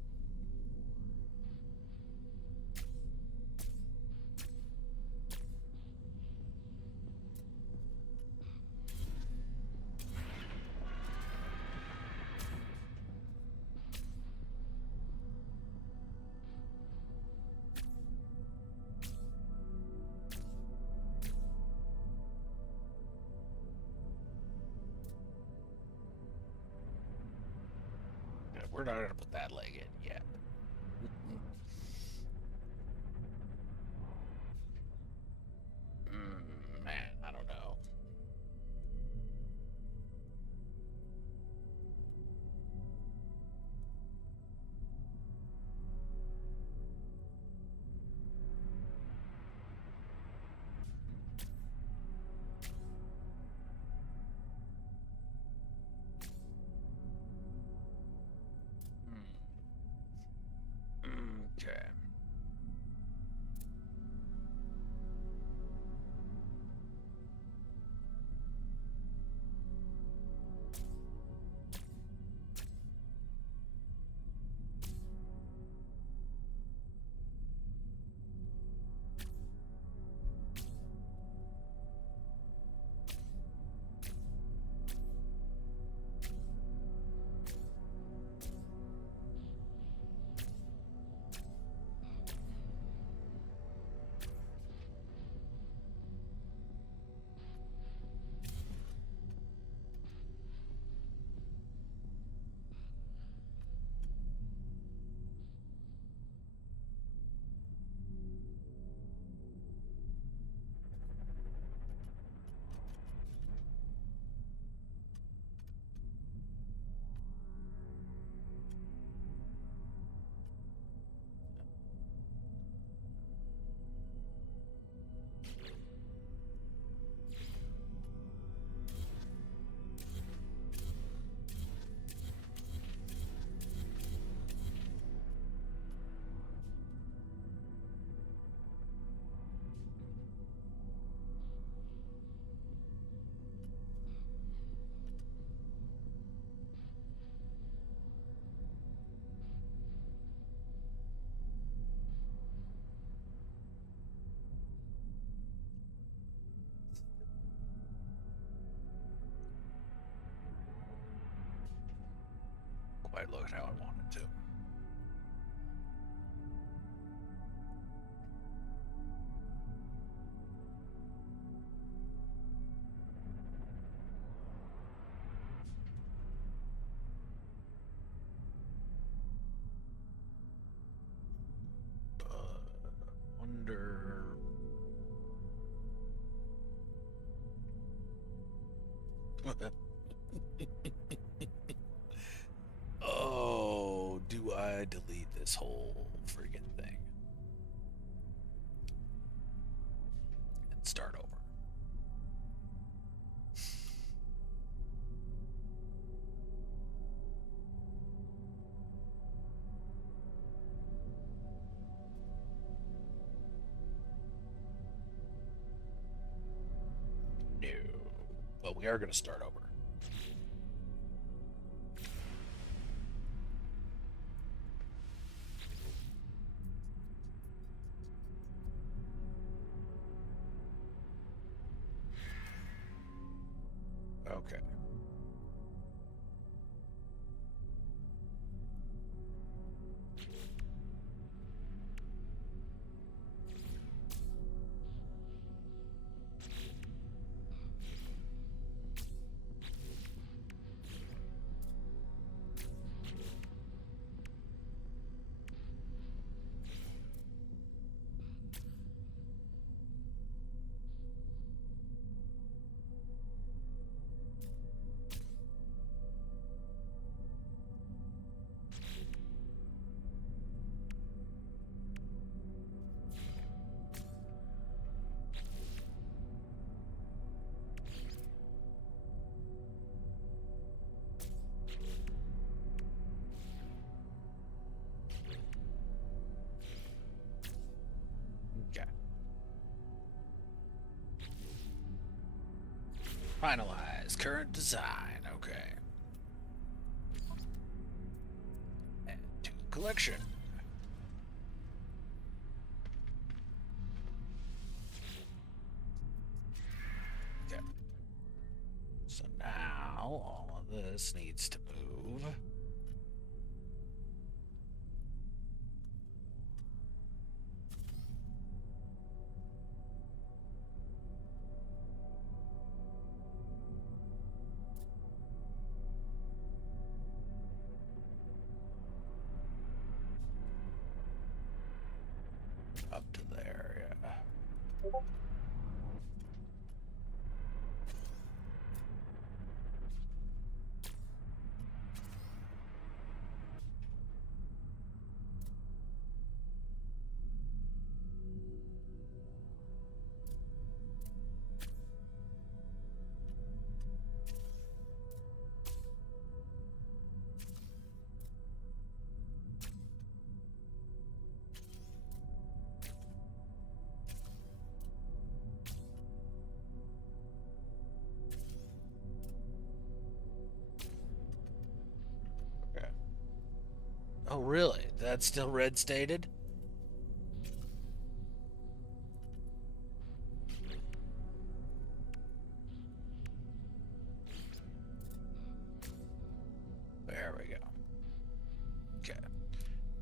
Yeah, we're not gonna put that leg in yet. Man, I don't know. quite look how I want it to. Wonder. Oh, do I delete this whole freaking thing and start over? No. But we are going to start over. Okay. Okay. Finalize current design. Okay. Add to collection. Okay. So now all of this needs to move. Up to there, yeah. Okay. Oh, really? That's still red stated? There we go. Okay.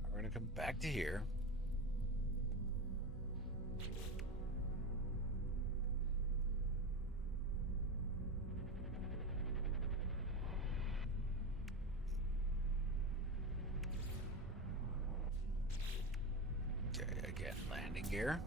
We're going to come back to here. Okay, again, landing gear.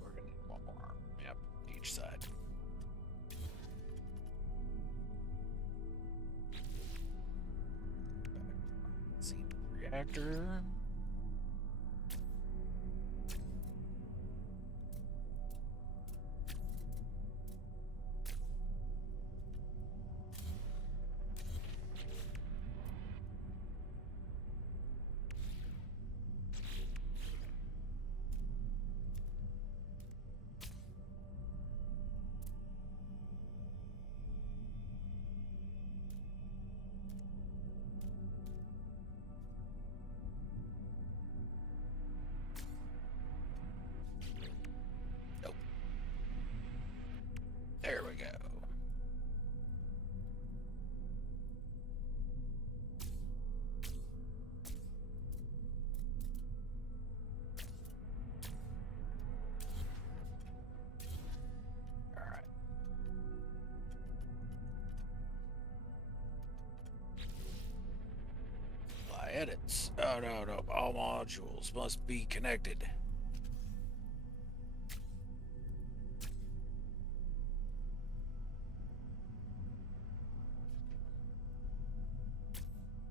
We're going to need one more. Yep, each side. See, reactor. edits. Oh, no, no. All modules must be connected.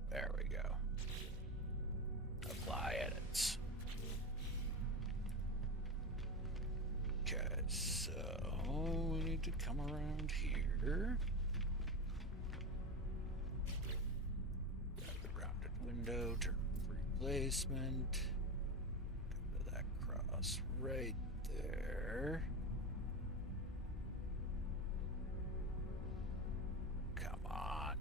There we go. Apply edits. Okay, so we need to come around here. Grab the rounded window, turn replacement. Go to that cross right there. Come on.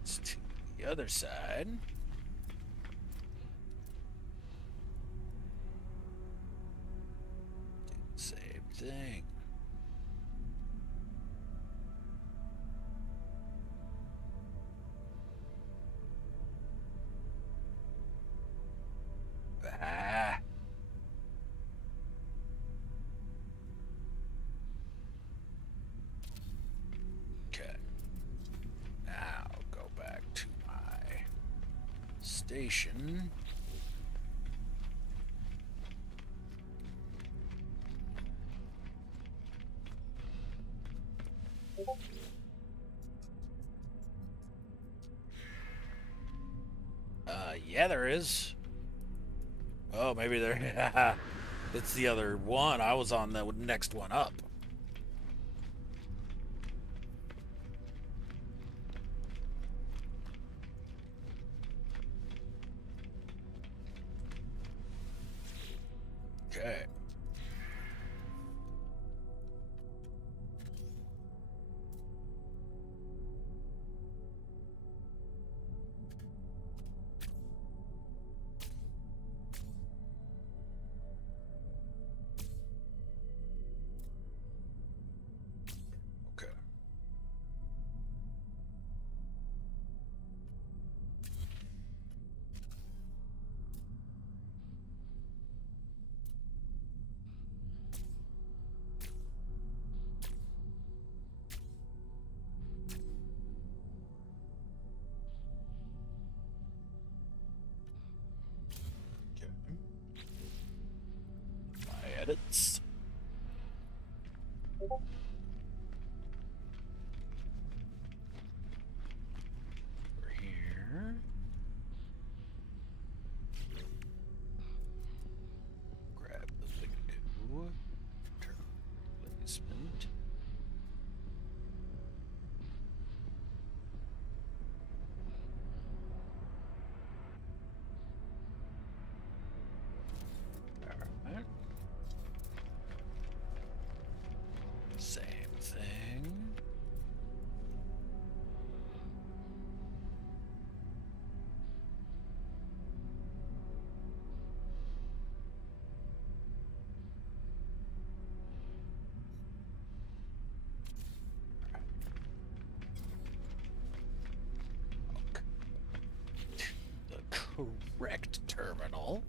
It's to the other side. Do the same thing. Ah. Okay. Now go back to my station. Yeah, there is. Oh, maybe there. It's the other one. I was on the next one up. Okay. Okay. Okay. My edits. Over here. Grab the window. Turn replacement. Alright. Same thing. The correct terminal.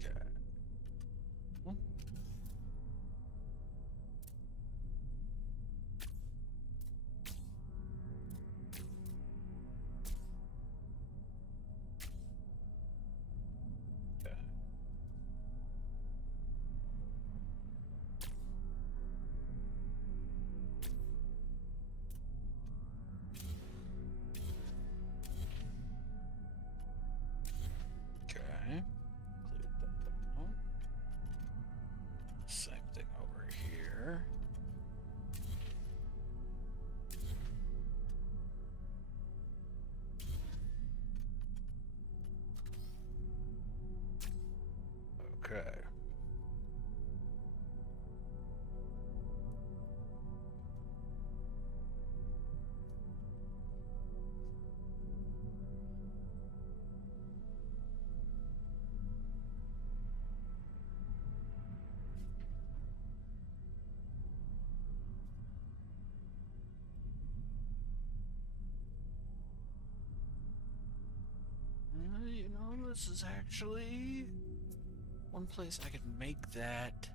Okay. this is actually one place I could make that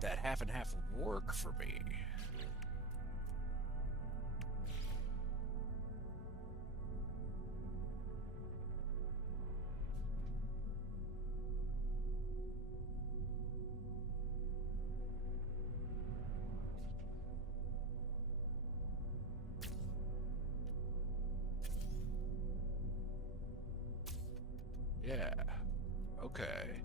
that half and half work for me. Yeah. Okay.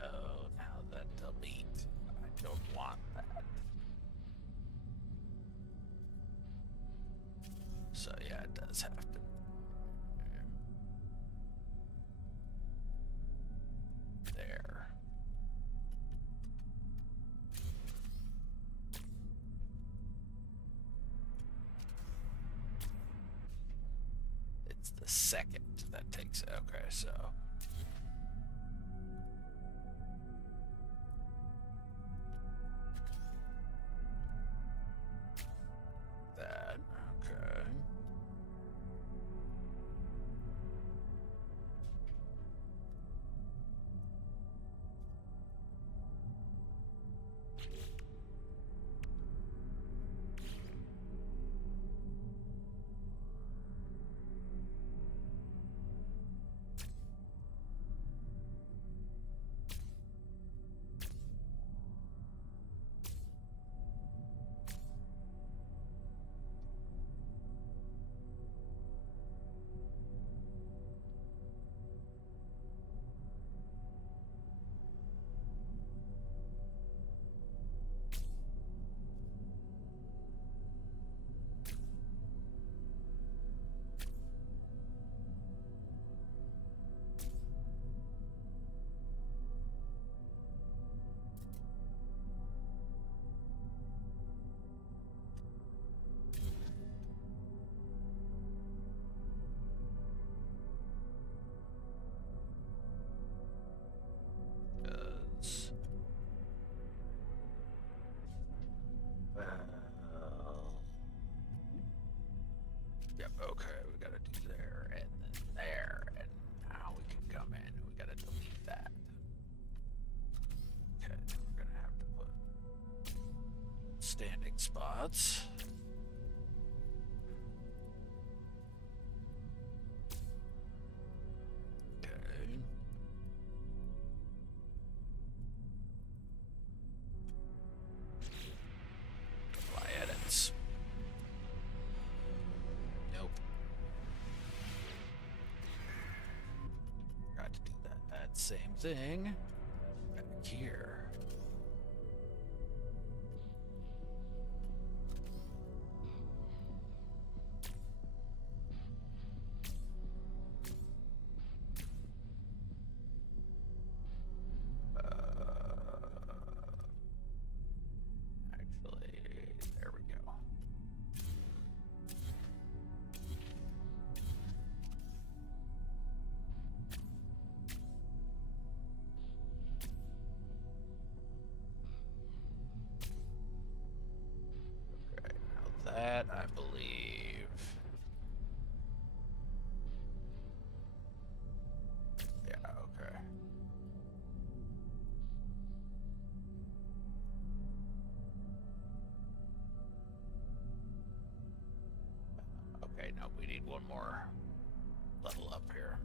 Oh, now that delete. I don't want that. So yeah, it does have to. There. It's the second that takes it. Okay, so. That, okay. Does. Well. Yep, okay, we gotta do there, and then there, and now we can come in, we gotta delete that. Okay, we're gonna have to put standing spots. Okay. Apply edits. Nope. Got to do that same thing back here. Actually, there we go. Okay, now that I believe. Yeah, okay. Okay, no, we need one more level up here.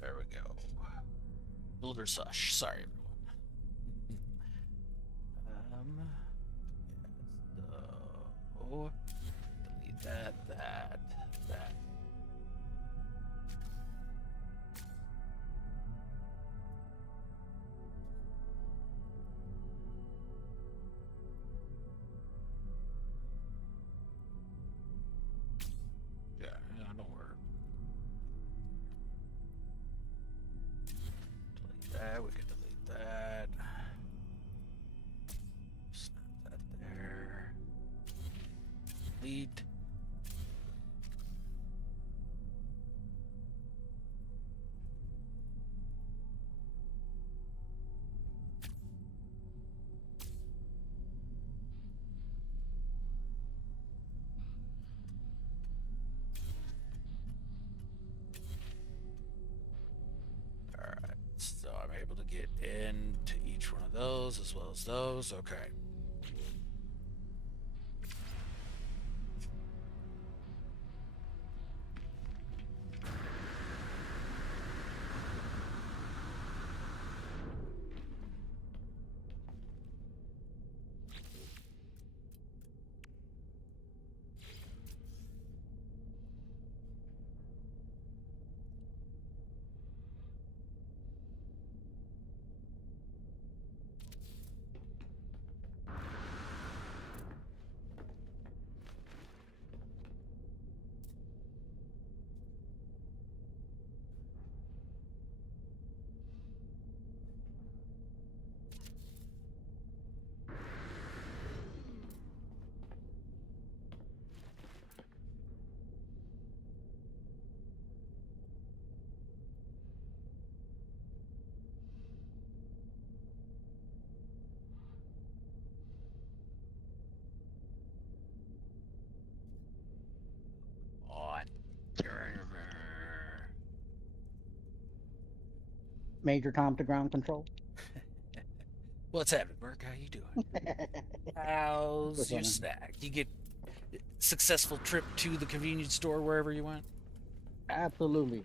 There we go. Builder Sush. Sorry, everyone. Yeah. Delete that. Yeah, don't worry. Delete that. We can delete that. Snap that there. Delete. Alright, so I'm able to get into each one of those as well as those. Okay. On. Major Tom to ground control. What's happening, Merc? How you doing? How's your snack? You get successful trip to the convenience store wherever you went? Absolutely.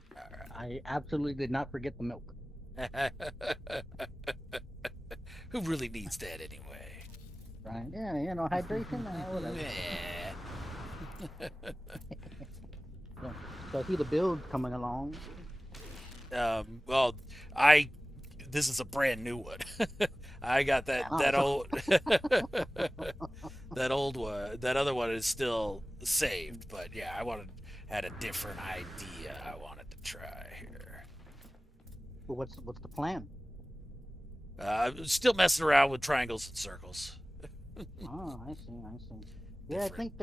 I absolutely did not forget the milk. Who really needs that anyway? Right? Yeah, you know, hydration. Whatever. So I see the build coming along. Well, this is a brand new one. I got that old that old one. That other one is still saved, but yeah, had a different idea I wanted to try here. Well, what's the plan? Still messing around with triangles and circles. Oh, I see. Yeah, I think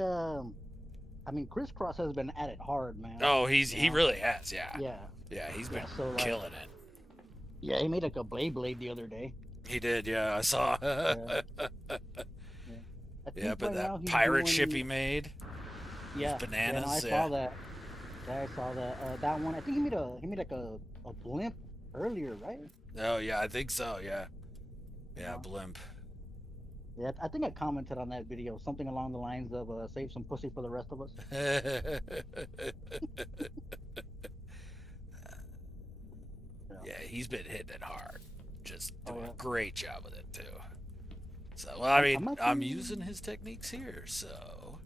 I mean, Crisscross has been at it hard, man. Oh, he really has, yeah. Yeah, he's been killing it. Yeah, he made like a blade the other day. He did, yeah. I saw. Yeah, but that pirate ship he made. Yeah, bananas. I saw that. Yeah, I saw that. That one. I think he made like a blimp earlier, right? Oh yeah, I think so. Yeah, blimp. Yeah, I think I commented on that video something along the lines of "save some pussy for the rest of us." Yeah, he's been hitting it hard. Just doing a great job with it too. So, well, I mean, I'm using his techniques here, so.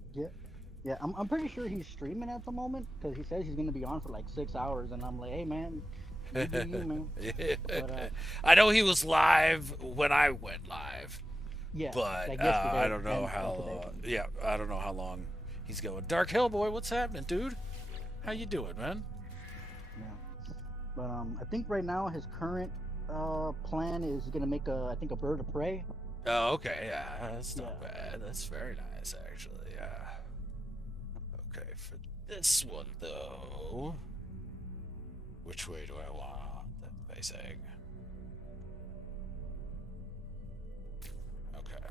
Yeah, I'm pretty sure he's streaming at the moment because he says he's gonna be on for like 6 hours, and I'm like, hey man, you do you, man. But, I know he was live when I went live. Yeah, but like I don't know how. I don't know how long he's going. Dark Hellboy, what's happening, dude? How you doing, man? Yeah, but I think right now his current plan is gonna make I think a bird of prey. Oh, okay, yeah, that's not bad. That's very nice, actually. Yeah. Okay, for this one though, which way do I want that base egg? Okay.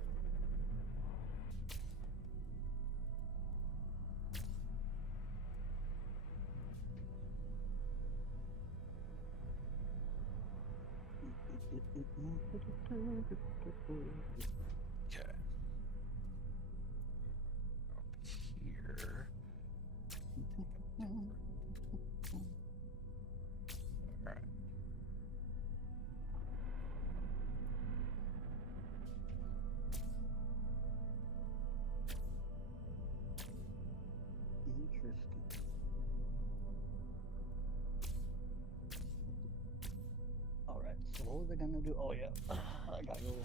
Okay. Up here. Alright. was I gonna do? Oh yeah, I gotta go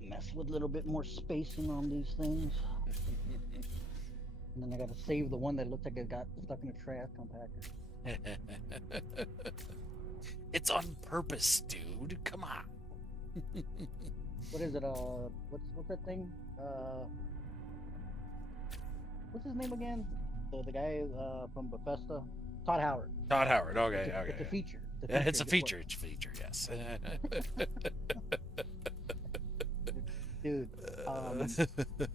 mess with a little bit more spacing on these things. And then I gotta save the one that looks like it got stuck in a trash compactor. It's on purpose, dude. Come on. What is it? What's that thing? What's his name again? The guy from Bethesda, Todd Howard. Todd Howard. Okay, It's okay. a feature. It's a feature. It's a feature. Yes. Dude,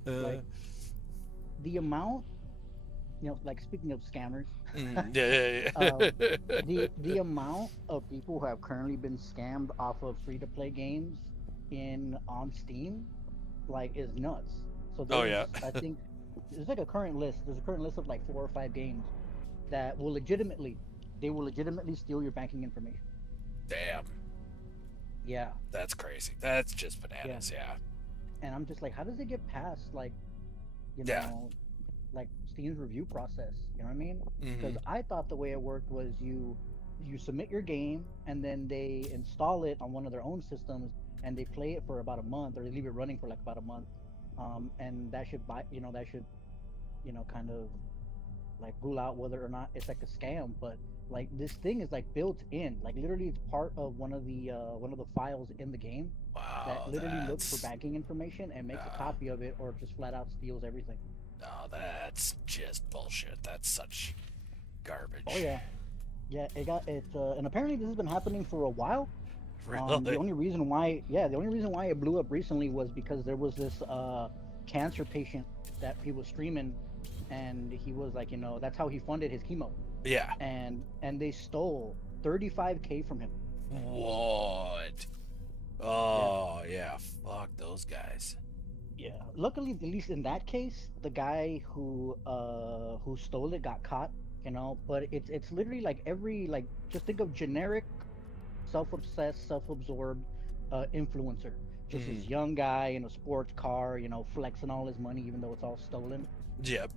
like the amount, like speaking of scammers, the amount of people who have currently been scammed off of free-to-play games on Steam, like, is nuts. So there's, I think there's like a current list. There's a current list of like 4 or 5 games that will legitimately steal your banking information. Damn. Yeah. That's crazy. That's just bananas. Yeah. And I'm just like, how does it get past, like, like Steam's review process? You know what I mean? Because I thought the way it worked was you submit your game and then they install it on one of their own systems and they play it for about a month, or they leave it running for like about a month, and that should kind of like rule out whether or not it's like a scam. But like this thing is like built in, like literally it's part of one of the files in the game. Wow. That literally looks for banking information and makes a copy of it, or just flat out steals everything. Oh, that's just bullshit. That's such garbage. Oh yeah, and apparently this has been happening for a while. Really? The only reason why it blew up recently was because there was this cancer patient that he was streaming, and he was like, that's how he funded his chemo. Yeah. And they stole $35K from him. What? Oh yeah, fuck those guys. Yeah. Luckily, at least in that case, the guy who stole it got caught. But it's literally like just think of generic, self-obsessed, self-absorbed influencer. Just this young guy in a sports car, flexing all his money, even though it's all stolen. Yep.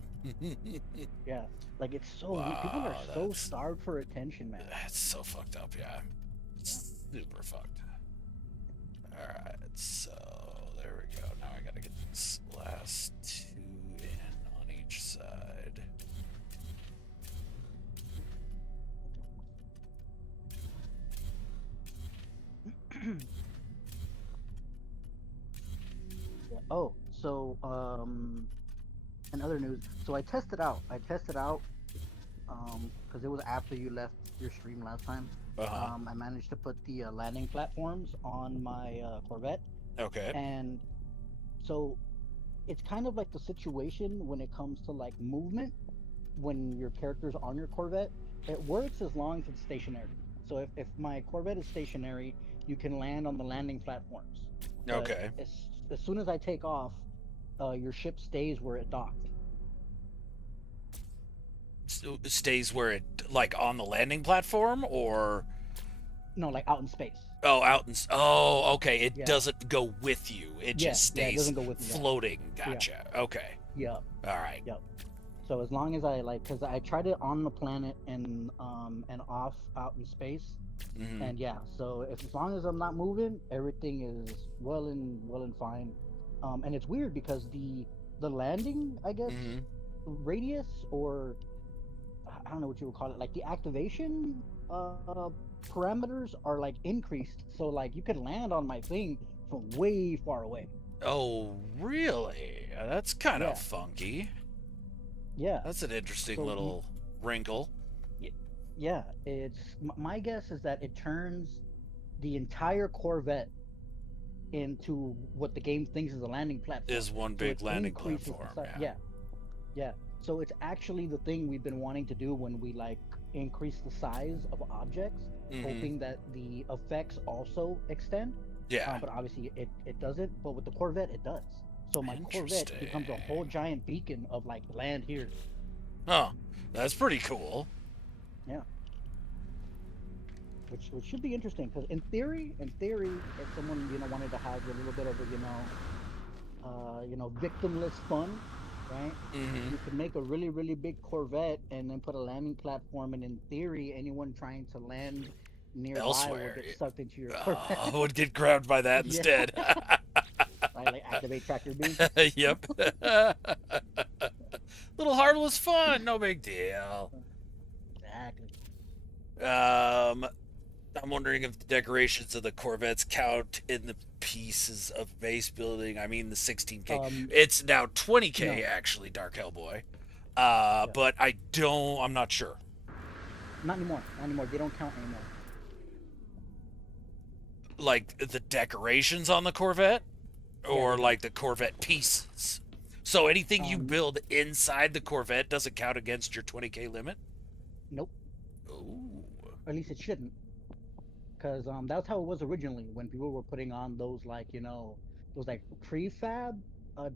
Yeah. Like it's so people are so starved for attention, man. That's so fucked up. Yeah. Super fucked. Alright, so there we go. Now I gotta get these last 2 in on each side. Oh, so in other news, so I tested out because it was after you left your stream last time. I managed to put the landing platforms on my Corvette. Okay. And so it's kind of like the situation when it comes to like movement, when your character's on your Corvette, it works as long as it's stationary. So if my Corvette is stationary, you can land on the landing platforms. But okay. As soon as I take off, your ship stays where it docked. So it stays where it, like on the landing platform, or no, like out in space. Oh, out in. Oh, okay. It doesn't go with you. It just stays it doesn't go with you, floating. Gotcha. Yeah. Okay. Yeah. All right. Yep. So as long as I because I tried it on the planet and off out in space, and so as long as I'm not moving, everything is well and fine. And it's weird because the landing, I guess, radius, or I don't know what you would call it, like the activation parameters are like increased, so like you can land on my thing from way far away. Oh, really? That's kind of funky. Yeah, that's an interesting little wrinkle. Yeah, it's my guess is that it turns the entire Corvette into what the game thinks is a landing platform. Is one big landing platform. Yeah. So it's actually the thing we've been wanting to do when we like increase the size of objects, hoping that the effects also extend. Yeah. But obviously it doesn't. But with the Corvette, it does. So my Corvette becomes a whole giant beacon of like land here. Oh, that's pretty cool. Yeah. Which should be interesting, because in theory, if someone wanted to have a little bit of a victimless fun, right? You could make a really, really big Corvette and then put a landing platform, and in theory, anyone trying to land nearby will elsewhere. get sucked into your Corvette. I would get grabbed by that Yeah. instead. Like activate tractor beam. Yep. Little harmless fun, no big deal. Exactly. I'm wondering if the decorations of the Corvettes count in the pieces of base building. I mean the 16K. It's now 20K no. actually, Dark Hellboy. Yeah. But I'm not sure. Not anymore. Not anymore. They don't count anymore. Like the decorations on the Corvette? Or Yeah, like the Corvette pieces? So anything you build inside the Corvette doesn't count against your 20K limit? Nope. Ooh. Or at least it shouldn't. Because that's how it was originally when people were putting on those those like prefab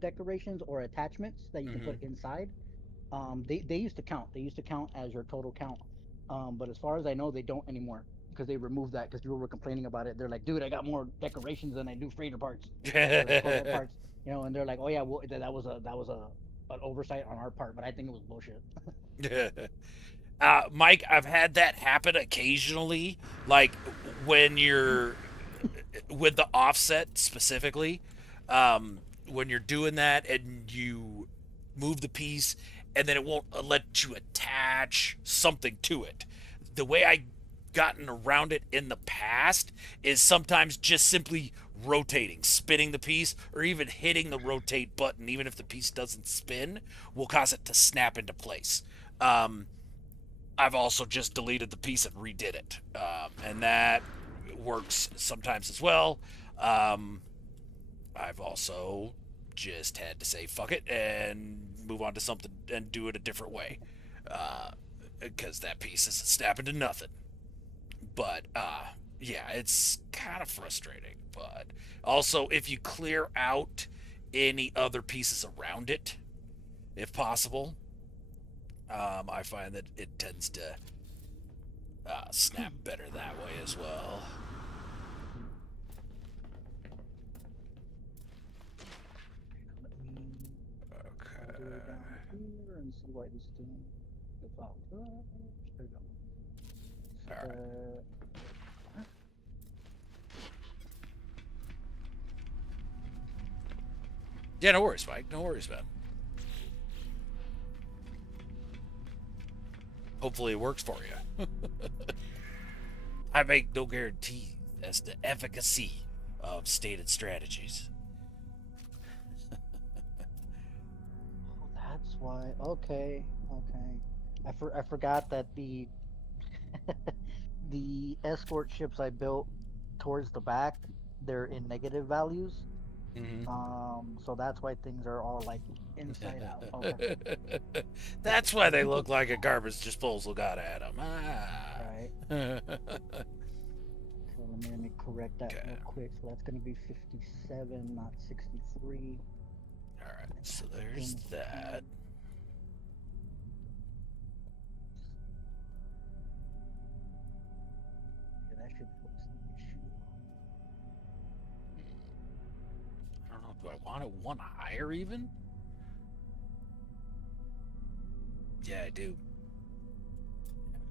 decorations or attachments that you can put inside. They used to count. They used to count as your total count. But as far as I know, they don't anymore because they removed that because people were complaining about it. They're like, dude, I got more decorations than I do freighter parts or Corvette parts, and they're like, oh yeah, well that was an oversight on our part, but I think it was bullshit. Mike, I've had that happen occasionally, like when you're with the offset specifically, when you're doing that and you move the piece and then it won't let you attach something to it. The way I gotten around it in the past is sometimes just simply rotating, spinning the piece, or even hitting the rotate button, even if the piece doesn't spin, will cause it to snap into place. I've also just deleted the piece and redid it, and that works sometimes as well. I've also just had to say fuck it and move on to something and do it a different way, because that piece isn't snapping to nothing. But yeah, it's kind of frustrating. But also, if you clear out any other pieces around it, if possible, I find that it tends to snap better that way as well. Okay. I'll do it down here and see why this thing is out. There we go. All right. Yeah, no worries, Mike. No worries, man. Hopefully it works for you. I make no guarantee as to efficacy of stated strategies. Oh, that's why. Okay. I forgot that the the escort ships I built towards the back, they're in negative values. So that's why things are all like inside out. Okay. That's why they look like a garbage disposal got at them. Right. So let me correct that real quick. So that's going to be 57, not 63. All right. So there's that. Yeah, that should fix the issue. I don't know. Do I want it one higher even? Yeah, I do.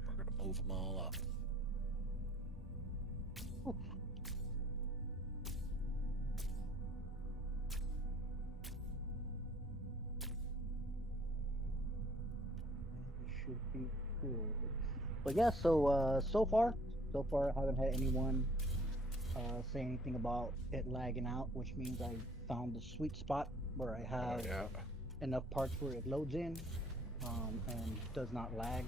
We're gonna move them all up. It should be good. But yeah, so far I haven't had anyone say anything about it lagging out, which means I found the sweet spot where I have enough parts where it loads in and does not lag.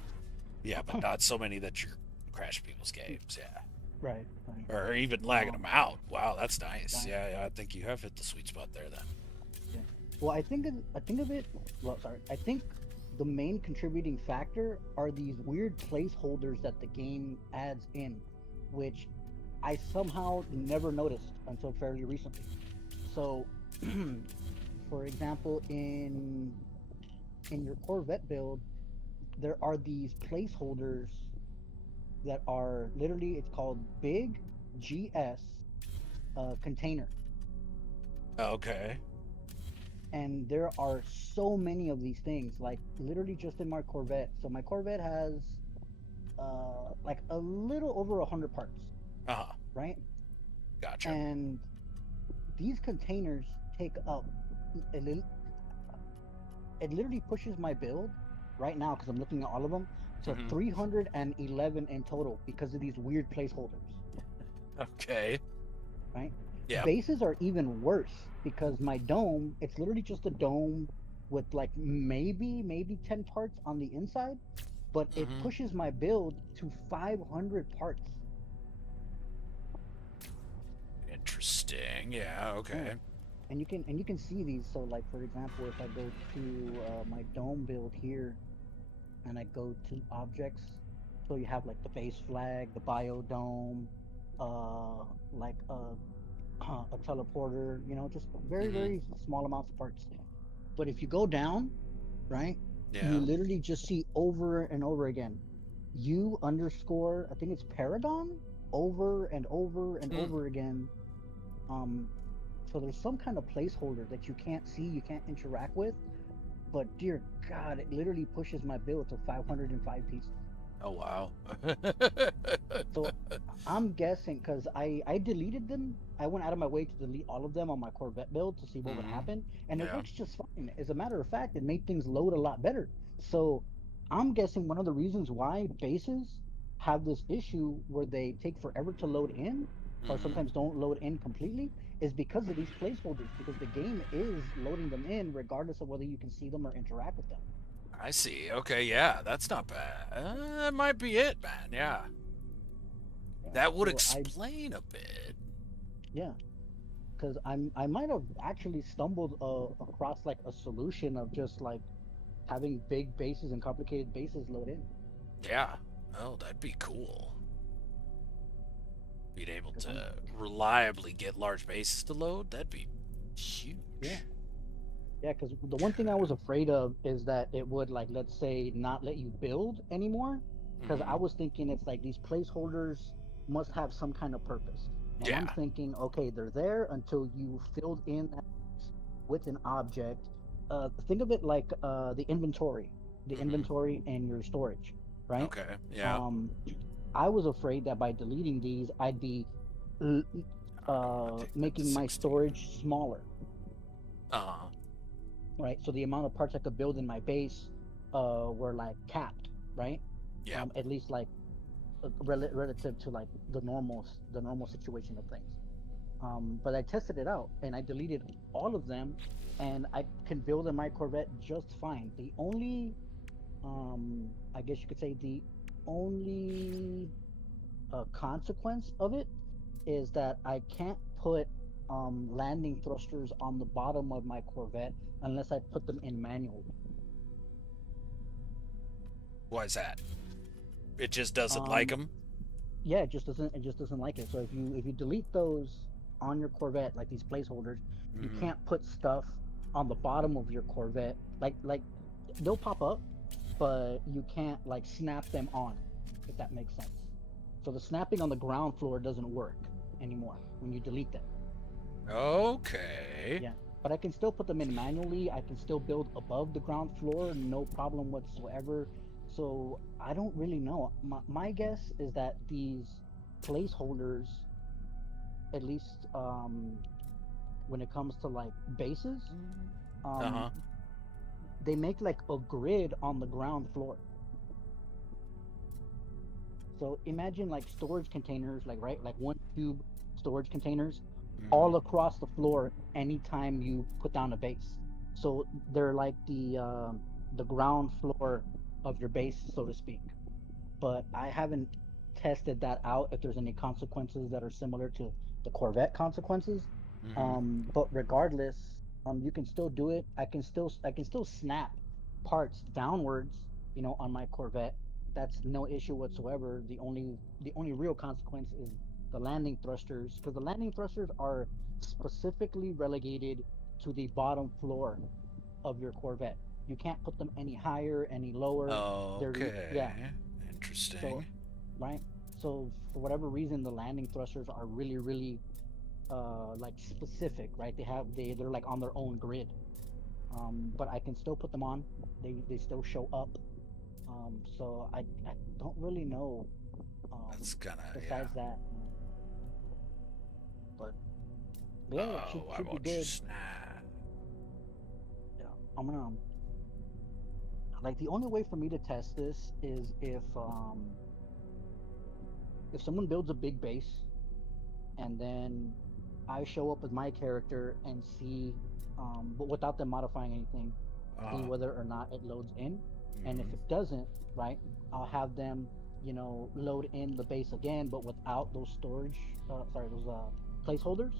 Yeah, but not so many that you're crashing people's games. Yeah. Right. Or even lagging them out. Wow, that's nice. Yeah, I think you have hit the sweet spot there then. Yeah. Well, I think of it. Well, sorry. I think the main contributing factor are these weird placeholders that the game adds in, which I somehow never noticed until fairly recently. So, for example, in your Corvette build, there are these placeholders that are literally, it's called Big GS container. Okay. And there are so many of these things, like literally just in my Corvette. So my Corvette has like a little over 100 parts, Uh-huh. right? Gotcha. And these containers take up it, it literally pushes my build right now because I'm looking at all of them to Mhm. 311 in total because of these weird placeholders, Okay. right? Yeah. Bases are even worse because my dome, it's literally just a dome with like maybe 10 parts on the inside, but it Mhm. pushes my build to 500 parts. Interesting. Yeah, Yeah. okay. And you can see these. So like for example, if I go to my dome build here and I go to objects, so you have like the base flag, the biodome, like a teleporter, just very, Mhm. very small amounts of parts. But if you go down, right, you Yeah. literally just see over and over again, U underscore, I think it's Paragon, over and over and Hmm. over again. Um, so there's some kind of placeholder that you can't see, you can't interact with, but dear God, it literally pushes my build to 505 pieces. Oh wow. So I'm guessing because I deleted them. I went out of my way to delete all of them on my Corvette build to see what would Mhm. happen, and it Yeah. works just fine. As a matter of fact, it made things load a lot better. So I'm guessing one of the reasons why bases have this issue where they take forever to load in, or Mhm. sometimes don't load in completely, is because of these placeholders. Because the game is loading them in regardless of whether you can see them or interact with them. I see. Okay, yeah, that's not bad. That might be it, man. Yeah. Yeah. That would So I explain a bit. yeah. Because I might have actually stumbled across like a solution of just like having big bases and complicated bases load in. Yeah. Oh, that'd be cool. Being able Because I'm to reliably get large bases to load, that'd be yeah huge. yeah because the one thing I was afraid of is that it would like let's say not let you build anymore. Because I Mhm. was thinking it's like these placeholders must have some kind of purpose, and I'm Yeah. thinking okay they're there until you filled in that with an object. Think of it like the Mhm. inventory and your storage, right? Okay. Yeah. Um, I was afraid that by deleting these, I'd be l- I think that's making my 60. storage smaller, Uh-huh. right? So the amount of parts I could build in my base were like capped, right? Yeah. At least like relative to like the normal situation of things. But I tested it out and I deleted all of them, and I can build in my Corvette just fine. The only, I guess you could say, the only consequence of it is that I can't put landing thrusters on the bottom of my Corvette unless I put them in manually. Why is that? It just doesn't like Um, them? yeah, it just doesn't like it. So if you delete those on your Corvette, like these placeholders, you Mhm. can't put stuff on the bottom of your Corvette. Like they'll pop up, but you can't like snap them on, if that makes sense. So the snapping on the ground floor doesn't work anymore when you delete them. Okay. Yeah, but I can still put them in manually. I can still build above the ground floor, no problem whatsoever. So I don't really know. My guess is that these placeholders, at least when it comes to like bases, um, Uh-huh. they make like a grid on the ground floor. So imagine like storage containers, like right, like one cube storage containers Mhm. all across the floor anytime you put down a base. So they're like the ground floor of your base, so to speak. But I haven't tested that out if there's any consequences that are similar to the Corvette consequences. Mhm. But regardless, you can still do it. I can still snap parts downwards, on my Corvette. That's no issue whatsoever. The only real consequence is the landing thrusters, because the landing thrusters are specifically relegated to the bottom floor of your Corvette. You can't put them any higher, any lower. Yeah. Okay. So, Interesting. right. So for whatever reason, the landing thrusters are really, really like specific, right? They're like on their own grid. But I can still put them on. They still show up. So I don't really know. That's gonna, yeah. Besides that, but yeah, it should Oh, why should be won't you good. snap? Yeah, I'm gonna like the only way for me to test this is if someone builds a big base and then I show up with my character and see, but without them modifying anything, see Uh-huh. whether or not it loads in. And if Hmm. it doesn't, right, I'll have them, load in the base again, but without those storage, sorry, those placeholders,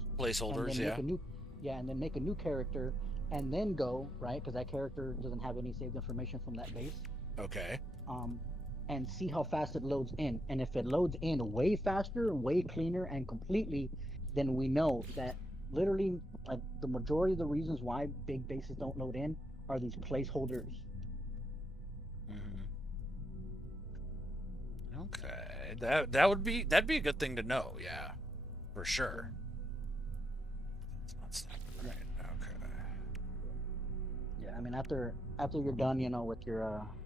and Placeholders, then make yeah. a new, yeah, and then make a new character, and then go, right, because that character doesn't have any saved information from that base, Okay. um, and see how fast it loads in. And if it loads in way faster, way cleaner, and completely, then we know that literally, like the majority of the reasons why big bases don't load in are these placeholders. Hmm. Okay. That'd be a good thing to know, yeah. For Yeah, sure. It's not snapping yeah, right. Okay. yeah. I mean, after you're done,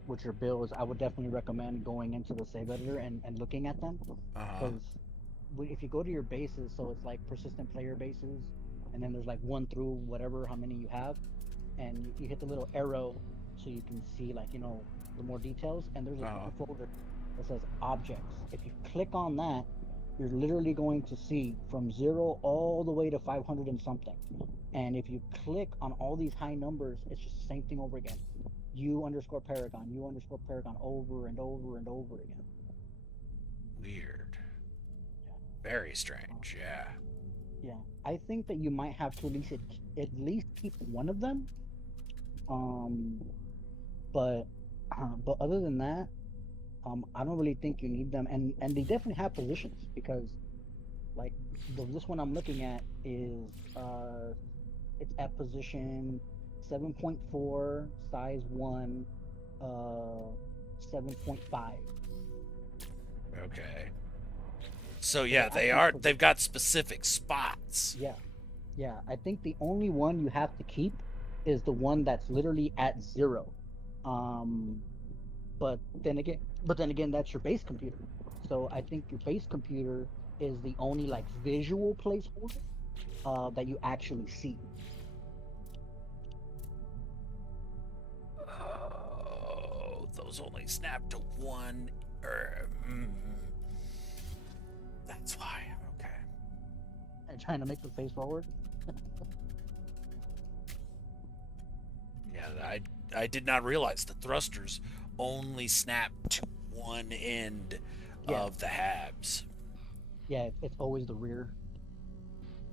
with your builds, I would definitely recommend going into the save editor and looking at them, Uh-huh. because if you go to your bases, so it's like persistent player bases, and then there's like one through whatever how many you have, and you hit the little arrow so you can see, like, the more details, and there's a Uh-huh. folder that says objects. If you click on that, you're literally going to see from 0 all the way to 500 and something. And if you click on all these high numbers, it's just the same thing over again. U underscore paragon, U underscore paragon, over and over and over again. Weird. Yeah. Very Um, strange, yeah. yeah, I think that you might have to at least keep one of them. Um, but but other than that, I don't really think you need them, and they definitely have positions, because like this one I'm looking at is it's at position 7.4, size 1, uh 7.5. Okay. So So yeah, they're actually they've got specific spots. yeah, yeah. I think the only one you have to keep is the one that's literally at 0. Um, but then again, that's your base computer. So I think your base computer is the only like visual placeholder that you actually see. Oh, those only snap to one. That's why. Okay. And trying to make the face forward. Yeah, I did not realize the thrusters only snap to one end Yeah, of the habs. yeah. It's always the rear.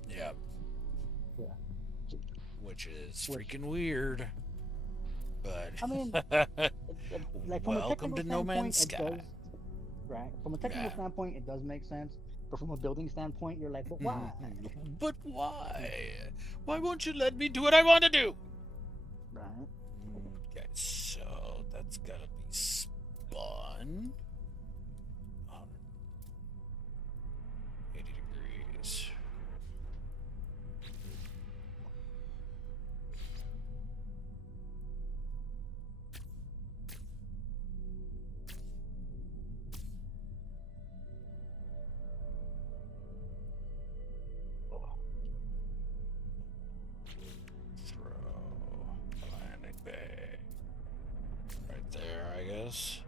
Yeah, Yeah. which is Which, freaking weird. I mean, But like from a welcome technical to No Man's standpoint, it Sky. does. Right. From a technical Yeah. standpoint, it does make sense. But from a building standpoint, you're like, but why? But why? Why won't you let me do what I want to do? Right. Okay, so that's gotta be spun. 180 degrees. Throw landing bay. Right there, I guess.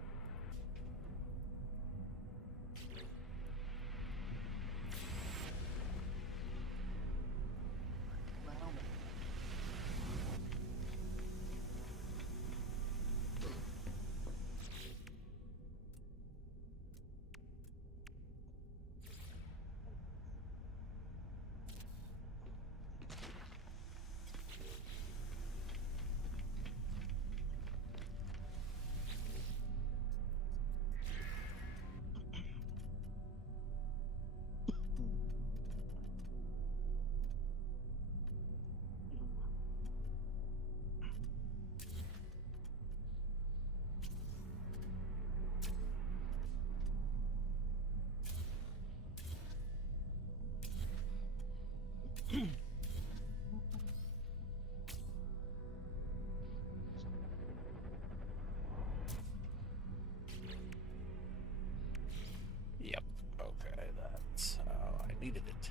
Needed it.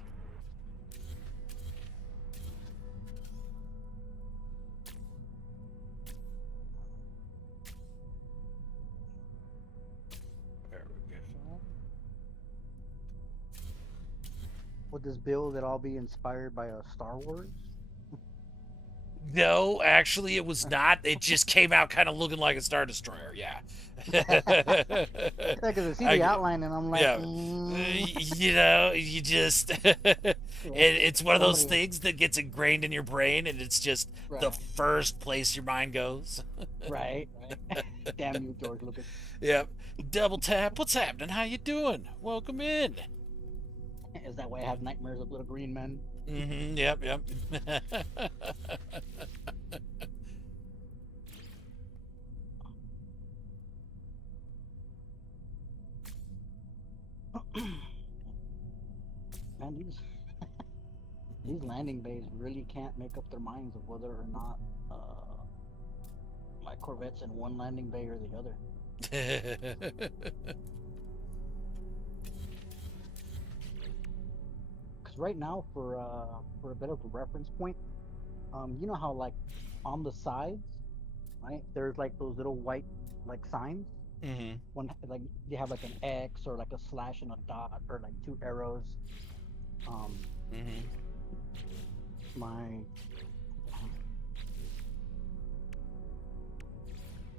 There we go. Would this build at all be inspired by a Star Wars? No, actually, it was not. It just came out kind of looking like a Star Destroyer. Yeah. Yeah, because I see the outline and I'm like, yeah, you know, you just it's one of those things that gets ingrained in your brain, and it's just the first place your mind goes. Right. Damn you, George Lucas. Yep. Double tap. What's happening? How you doing? Welcome in. Is that why I have nightmares of little green men? Mm-hmm. Yep. Man, these landing bays really can't make up their minds of whether or not my Corvette's in one landing bay or the other. Because right now, for a bit of a reference point, you know how like on the sides, right? There's like those little white like signs. Mm-hmm. One like they have like an X or like a slash and a dot or like two arrows. Mm-hmm.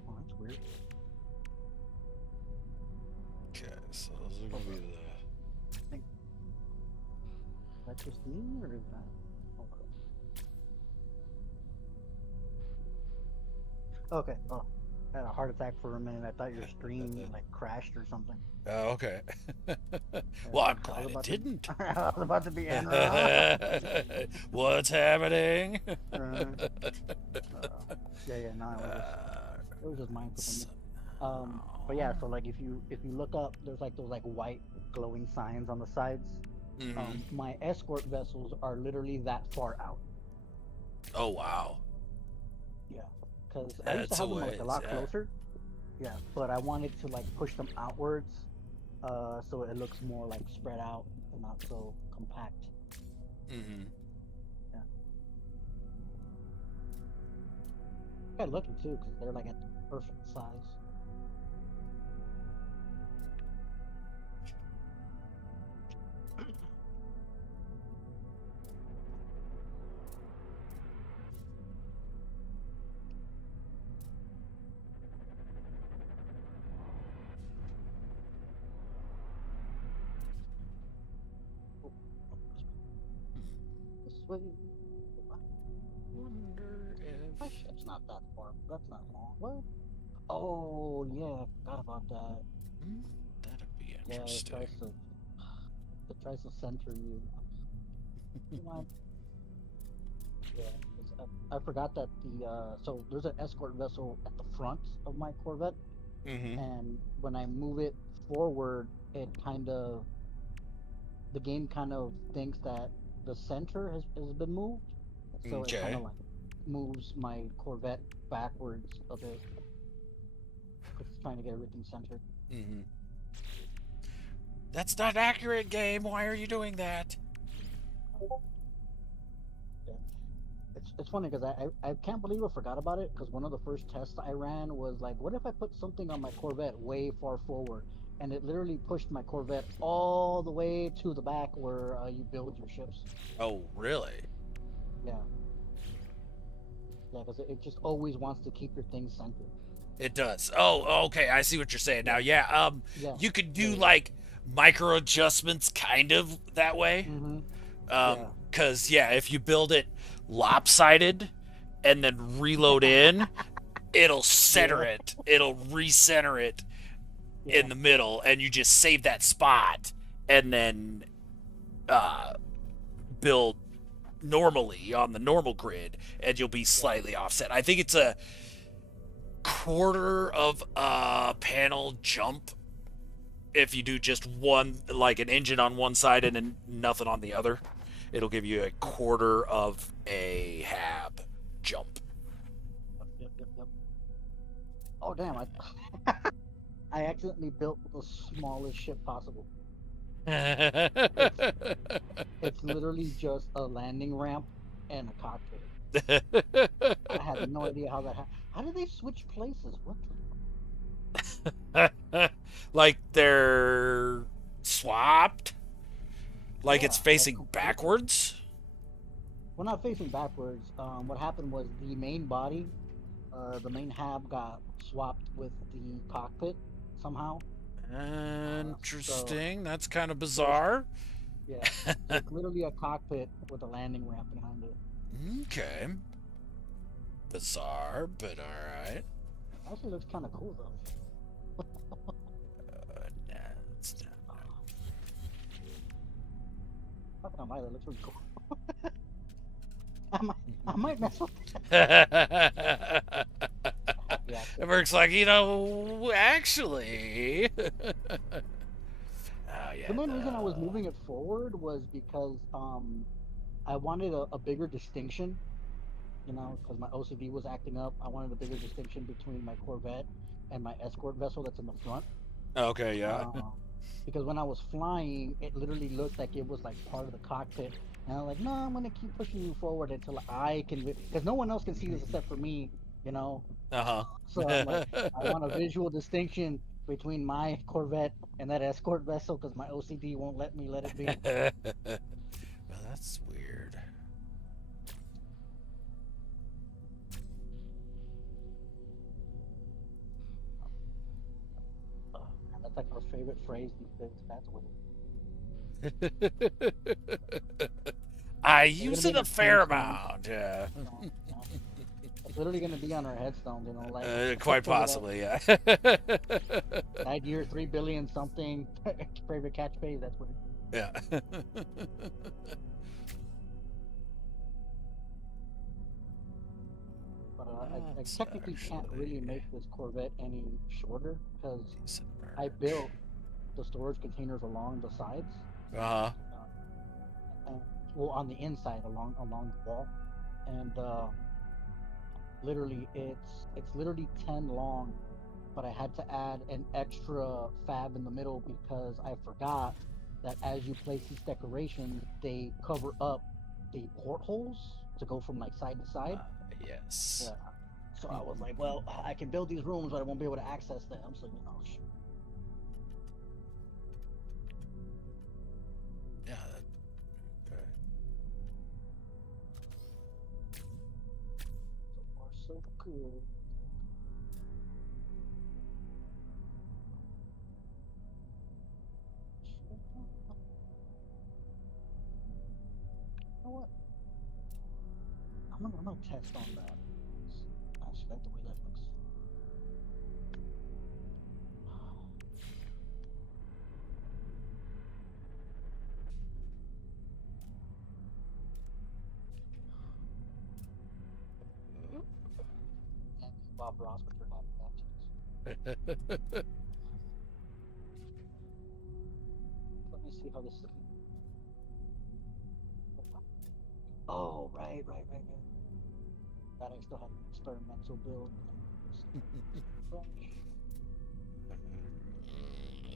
Oh, that's weird. Okay, so those are gonna be the. Is that just me or is that? Okay. Oh, I had a heart attack for a minute. I thought your stream like crashed or something. Oh, okay. Well, I'm glad it didn't. I was about to be in. What's happening? Yeah, no, it was just mindful. But yeah, so like if you look up, there's like those like white glowing signs on the sides. Mm-hmm. My escort vessels are literally that far out. Oh wow. Yeah, because I used to have them like a lot closer. Yeah, but I wanted to like push them outwards, so it looks more like spread out and not so compact. Mm-hmm. Yeah. Quite lucky too, because they're like at the perfect size. Wonder if my ship's not that far. That's not long. What? Oh yeah, forgot about that. That'd be interesting. Yeah, it tries to center you. You know, yeah, I forgot that so there's an escort vessel at the front of my Corvette, and when I move it forward, the game kind of thinks that the center has been moved, so it kind of like moves my Corvette backwards a bit. It's trying to get everything centered. That's not accurate, game. Why are you doing that? Yeah. It's funny because I can't believe I forgot about it, because one of the first tests I ran was like, what if I put something on my Corvette way far forward? And it literally pushed my Corvette all the way to the back where you build your ships. Oh, really? Yeah. Yeah, because it just always wants to keep your things centered. It does. Oh, okay. I see what you're saying now. Yeah. You could do like micro adjustments, kind of that way. Because if you build it lopsided and then reload in, it'll center it. It'll recenter it in the middle, and you just save that spot and then build normally on the normal grid, and you'll be slightly offset. I think it's a quarter of a panel jump if you do just one, like an engine on one side and then nothing on the other. It'll give you a quarter of a hab jump. Yep. Oh damn! I accidentally built the smallest ship possible. It's literally just a landing ramp and a cockpit. I had no idea how that happened. How did they switch places? What the? Like they're swapped? Like it's Yeah, like facing completely. backwards? Well, not facing backwards. What happened was the main body, the main hab got swapped with the cockpit somehow. So, Interesting. That's kind of so it's bizarre. yeah, so it's literally a cockpit with a landing ramp behind it. Okay. Bizarre, but alright. Actually, looks kind of cool though. Nah, it's not. Not gonna lie, that looks really cool. I might, I might mess with happy accident. Merc's like, actually. Oh The yeah, main reason I was moving it forward was because I wanted a bigger distinction, because my OCD was acting up. I wanted a bigger distinction between my Corvette and my escort vessel that's in the front. okay, yeah. Uh, because when I was flying, it literally looked like it was like part of the cockpit. And I'm like, no, I'm gonna keep pushing you forward until I can, because no one else can see this except for me, you know. Uh So I'm like, I want a visual distinction between my Corvette and that escort vessel because my OCD won't let me let it be. huh. Well, that's weird. Man, that's like our favorite phrase these days. That's weird. I They're gonna use be it in a our fair tombstones. amount. Yeah. You know. It's literally gonna be on our headstones. Like Quite look at that. possibly, yeah. That year, 3 billion something. Favorite catchphrase. That's weird. Yeah. But I That's technically can't really actually make this Corvette any shorter because decent I merch. built the storage containers along the sides, Uh uh, and well, on the inside along the wall, and literally it's literally 10 long, but I had to add an extra fab in the middle because I forgot that as you place these decorations, they cover up the portholes to go from like side to side. yes. Yeah. So I was like, well, I can build these rooms, but I won't be able to access them. So Yeah. so far so good. You know what? I'm gonna test on that. Actually, like the way that looks. And Bob Ross with your happy actions. Let me see how this is. Oh, right. That I still have an experimental build.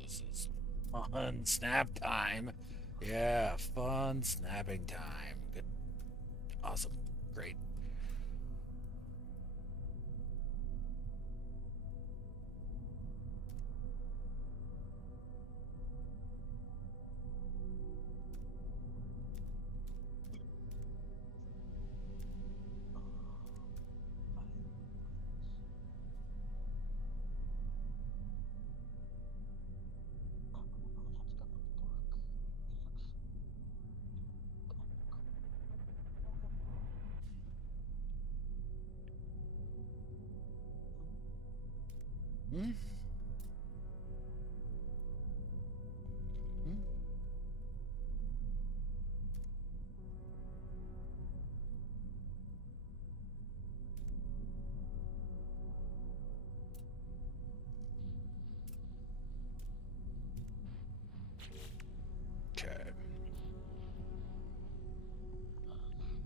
This is fun snap time. Yeah, fun snapping time. Good. Awesome. Great. Hmm? Hmm? Okay.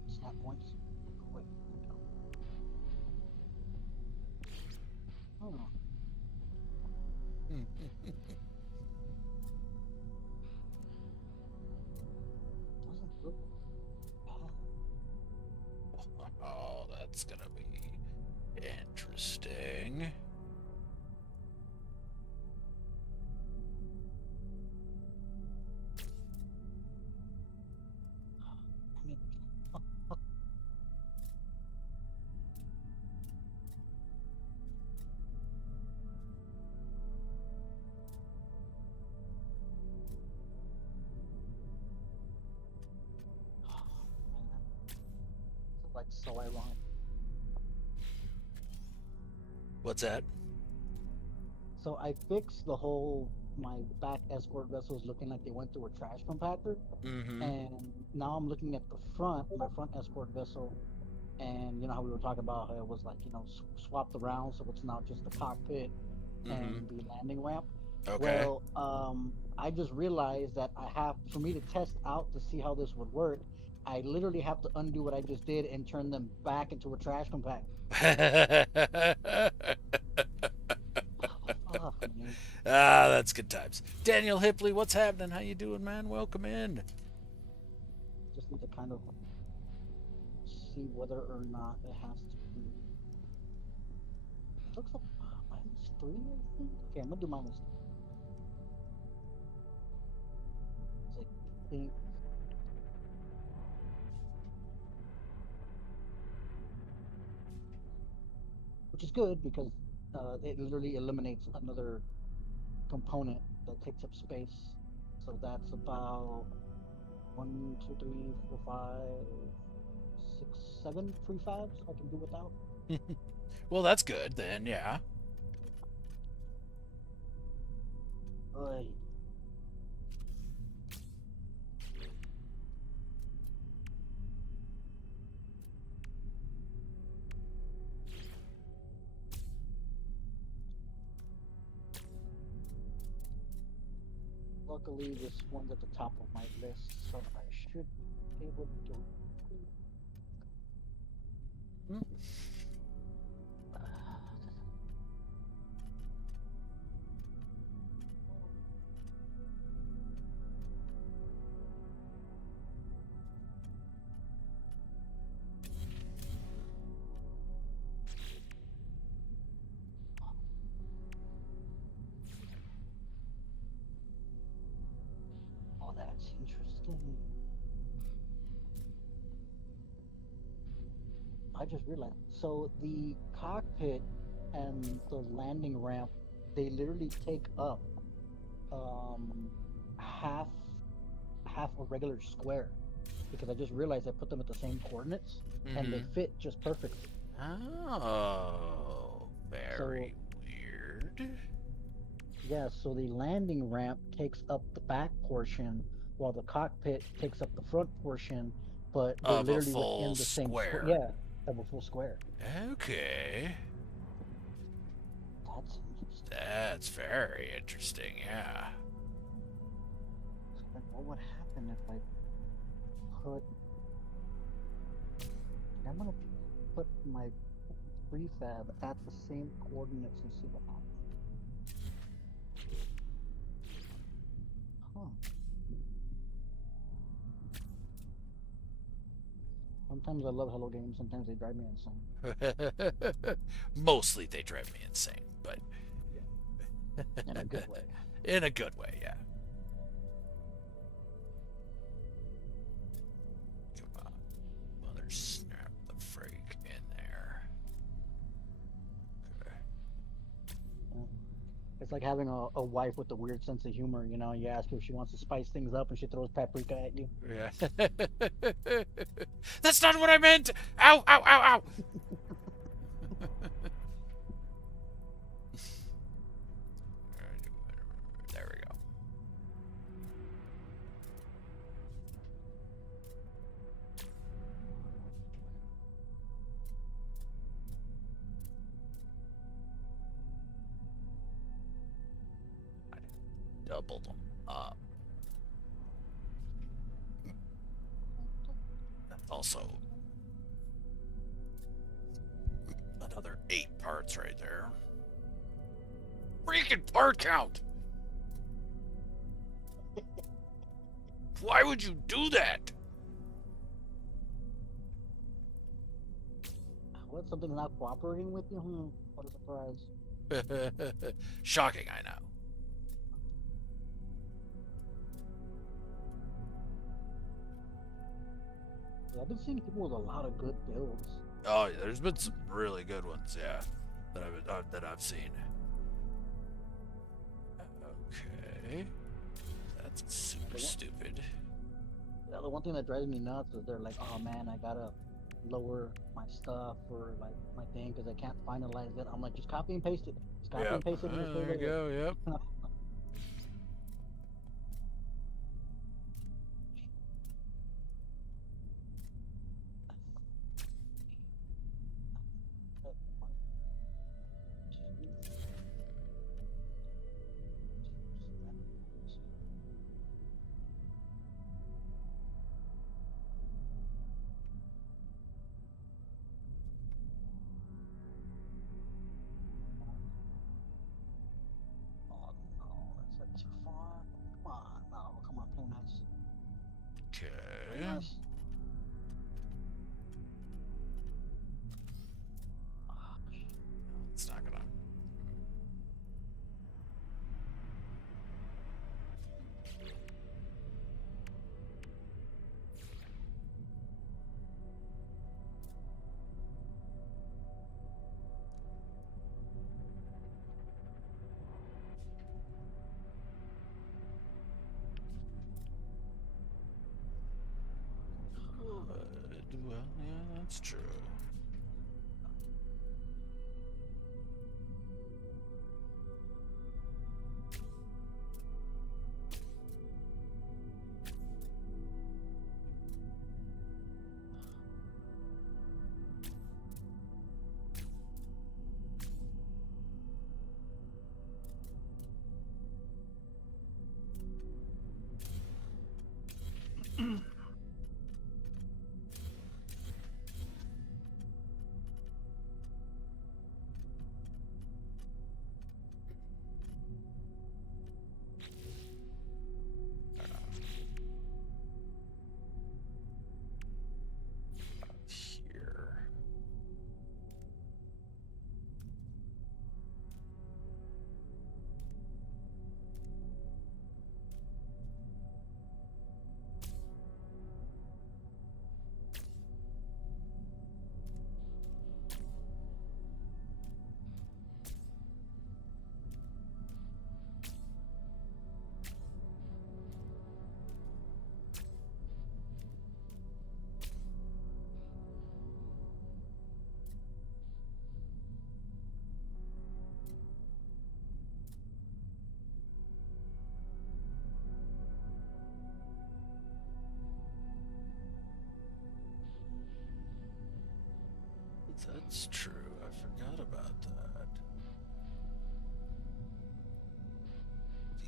Snap points. Oh, wait. Oh. like so ironic. What's that? So I fixed the whole my back escort vessels looking like they went through a trash compactor, Mm-hmm. and now I'm looking at the front, my front escort vessel, and you know how we were talking about how it was like swapped around, so it's now just the cockpit Mm-hmm. and the landing ramp. Okay. Well, I just realized that for me to test out to see how this would work, I literally have to undo what I just did and turn them back into a trash compactor. Oh, man. Ah, that's good times. Daniel Hipley, what's happening? How you doing, man? Welcome in. Just need to kind of see whether or not it has to be. Looks like -3, I think. Okay, I'm gonna do -3. I think, which is good because it literally eliminates another component that takes up space. So that's about 1, 2, 3, 4, 5, 6, 7 prefabs I can do without. Well, that's good then, yeah. Oy. Luckily, this one's at the top of my list, so I should be able to do it. Oh, that's interesting. I just realized. So the cockpit and the landing ramp, they literally take up um half a regular square because I just realized I put them at the same coordinates and they Mm-hmm. fit just perfectly. Oh, So very weird. yeah, so the landing ramp takes up the back portion while the cockpit takes up the front portion, but they're Of a literally full within the same square. square. Yeah, of a full square. Okay. That's interesting. That's very interesting, yeah. So then what would happen if I put? I'm gonna put my prefab at the same coordinates and see what happens. Huh. Sometimes I love Hello Games. Sometimes they drive me insane. Mostly they drive me insane, but In a good way. in a good way, yeah. Come on. Mother snap the freak in there. Okay. It's like having a wife with a weird sense of humor, you know. You ask her if she wants to spice things up and she throws paprika at you. Yeah. That's not what I meant! Ow, ow, ow, ow! There we go. I doubled them up. Also, another 8 parts right there. Freaking part count! Why would you do that? What? Something's not cooperating with you? What a surprise. Shocking, I know. Yeah, I've been seeing people with a lot of good builds. Oh, yeah, there's been some really good ones, yeah, that I've seen. Okay, that's super stupid. Yeah, the one thing that drives me nuts is they're like, "Oh man, I gotta lower my stuff or like my thing because I can't finalize it. I'm like, just copy and paste it. Just copy Yep. and paste it and it's still There you there. go. Yep. Oh no, is that too far? Come on, no, come on, play nice. Play Okay. nice. It's not gonna. Well, yeah, that's true. Here. That's true. I forgot about that.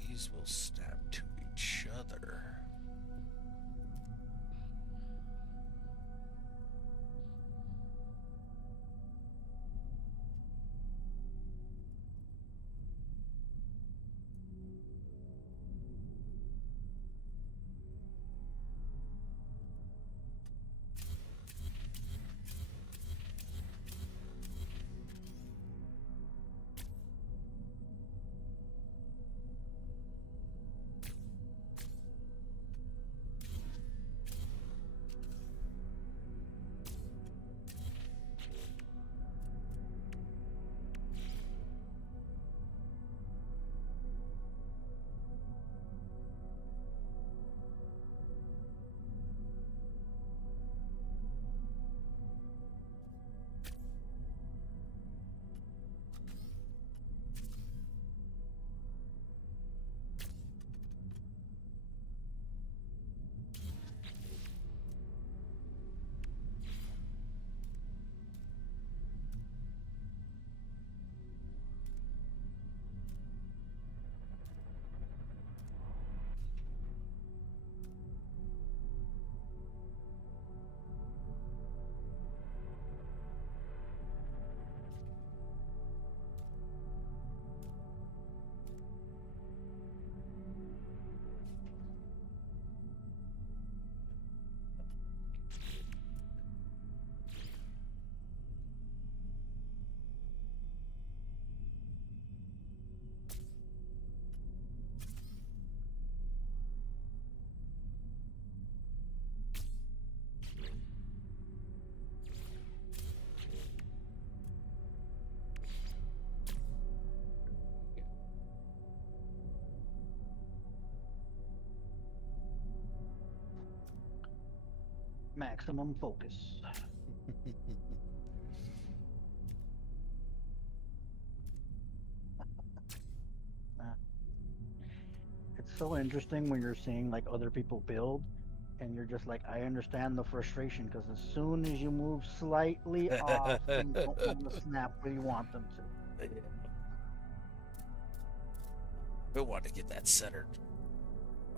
These will snap to each other. Maximum focus. Uh, it's so interesting when you're seeing like other people build, and you're just like, I understand the frustration because as soon as you move slightly off, things don't want to snap where you want them to. I wanted to get that centered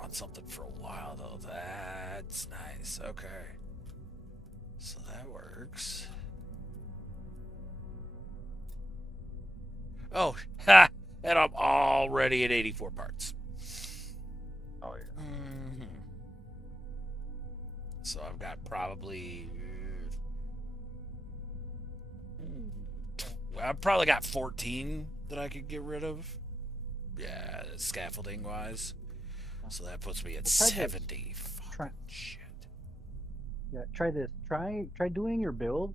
on something for a while, though. That's nice. Okay. So that works. Oh, ha! And I'm already at 84 parts. Oh yeah. Mm-hmm. So I've got probably. I've probably got 14 that I could get rid of. Yeah, scaffolding wise. So that puts me at Well, try this. 70. Try, Fucking shit. yeah, try this. Try doing your build,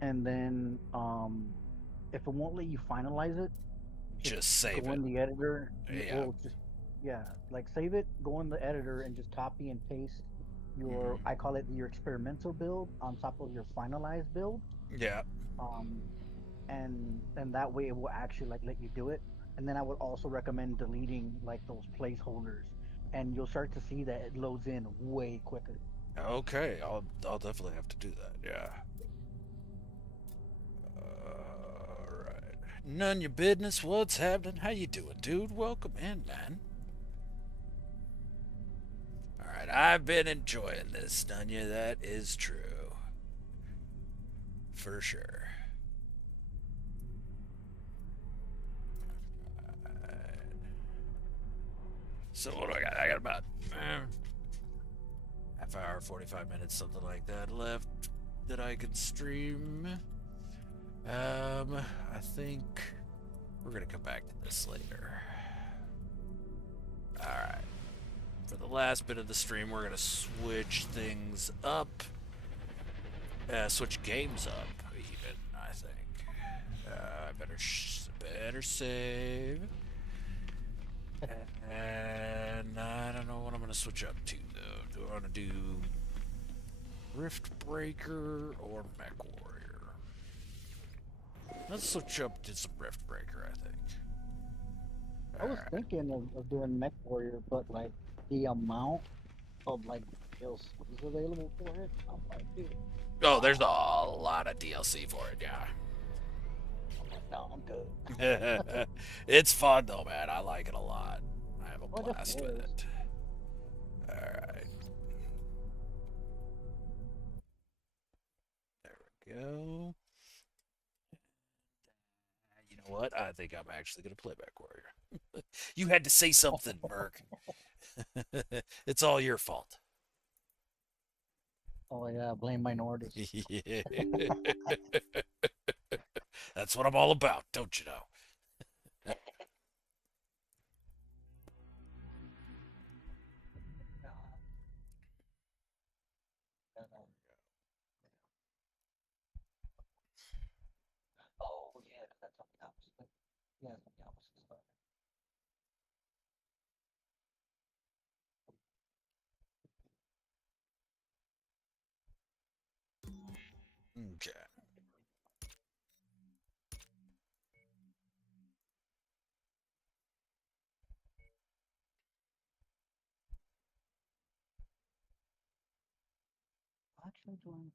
and then if it won't let you finalize it, Just save go it. in the editor. Yeah. Well, just yeah, like save it. Go in the editor and just copy and paste your. I call it your experimental build on top of your finalized build. Yeah. Um, and that way it will actually like let you do it. And then I would also recommend deleting like those placeholders, and you'll start to see that it loads in way quicker. Okay. I'll definitely have to do that. Yeah. All right. None your business. What's happening? How you doing, dude? Welcome in, man. All right. I've been enjoying this, Dunya. That is true. For sure. So what do I got? I got about half hour, 45 minutes, something like that left that I can stream. I think we're gonna come back to this later. All right. For the last bit of the stream, we're gonna switch things up. Switch games up, even. I think. I better save. And I don't know what I'm gonna switch up to though. Do I want to do Rift Breaker or Mech Warrior? Let's switch up to some Rift Breaker, I think. I was thinking of doing Mech Warrior, but like the amount of like DLCs available for it, I'm like, dude. Oh, there's a lot of DLC for it, yeah. No, I'm good. It's fun though, man. I like it a lot. I have a Oh, blast with it. Alright. There we go. You know what? I think I'm actually going to play Back Warrior. You had to say something, Merc. It's all your fault. Oh yeah, blame minorities. That's what I'm all about, don't you know? Oh yeah, that's something else. Yeah, something else. Okay. Actually, doing.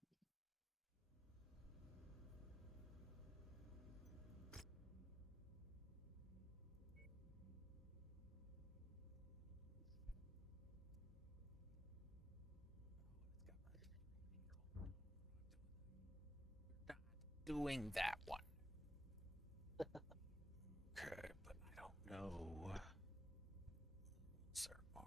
Not doing that one. Okay, but I don't know. There are.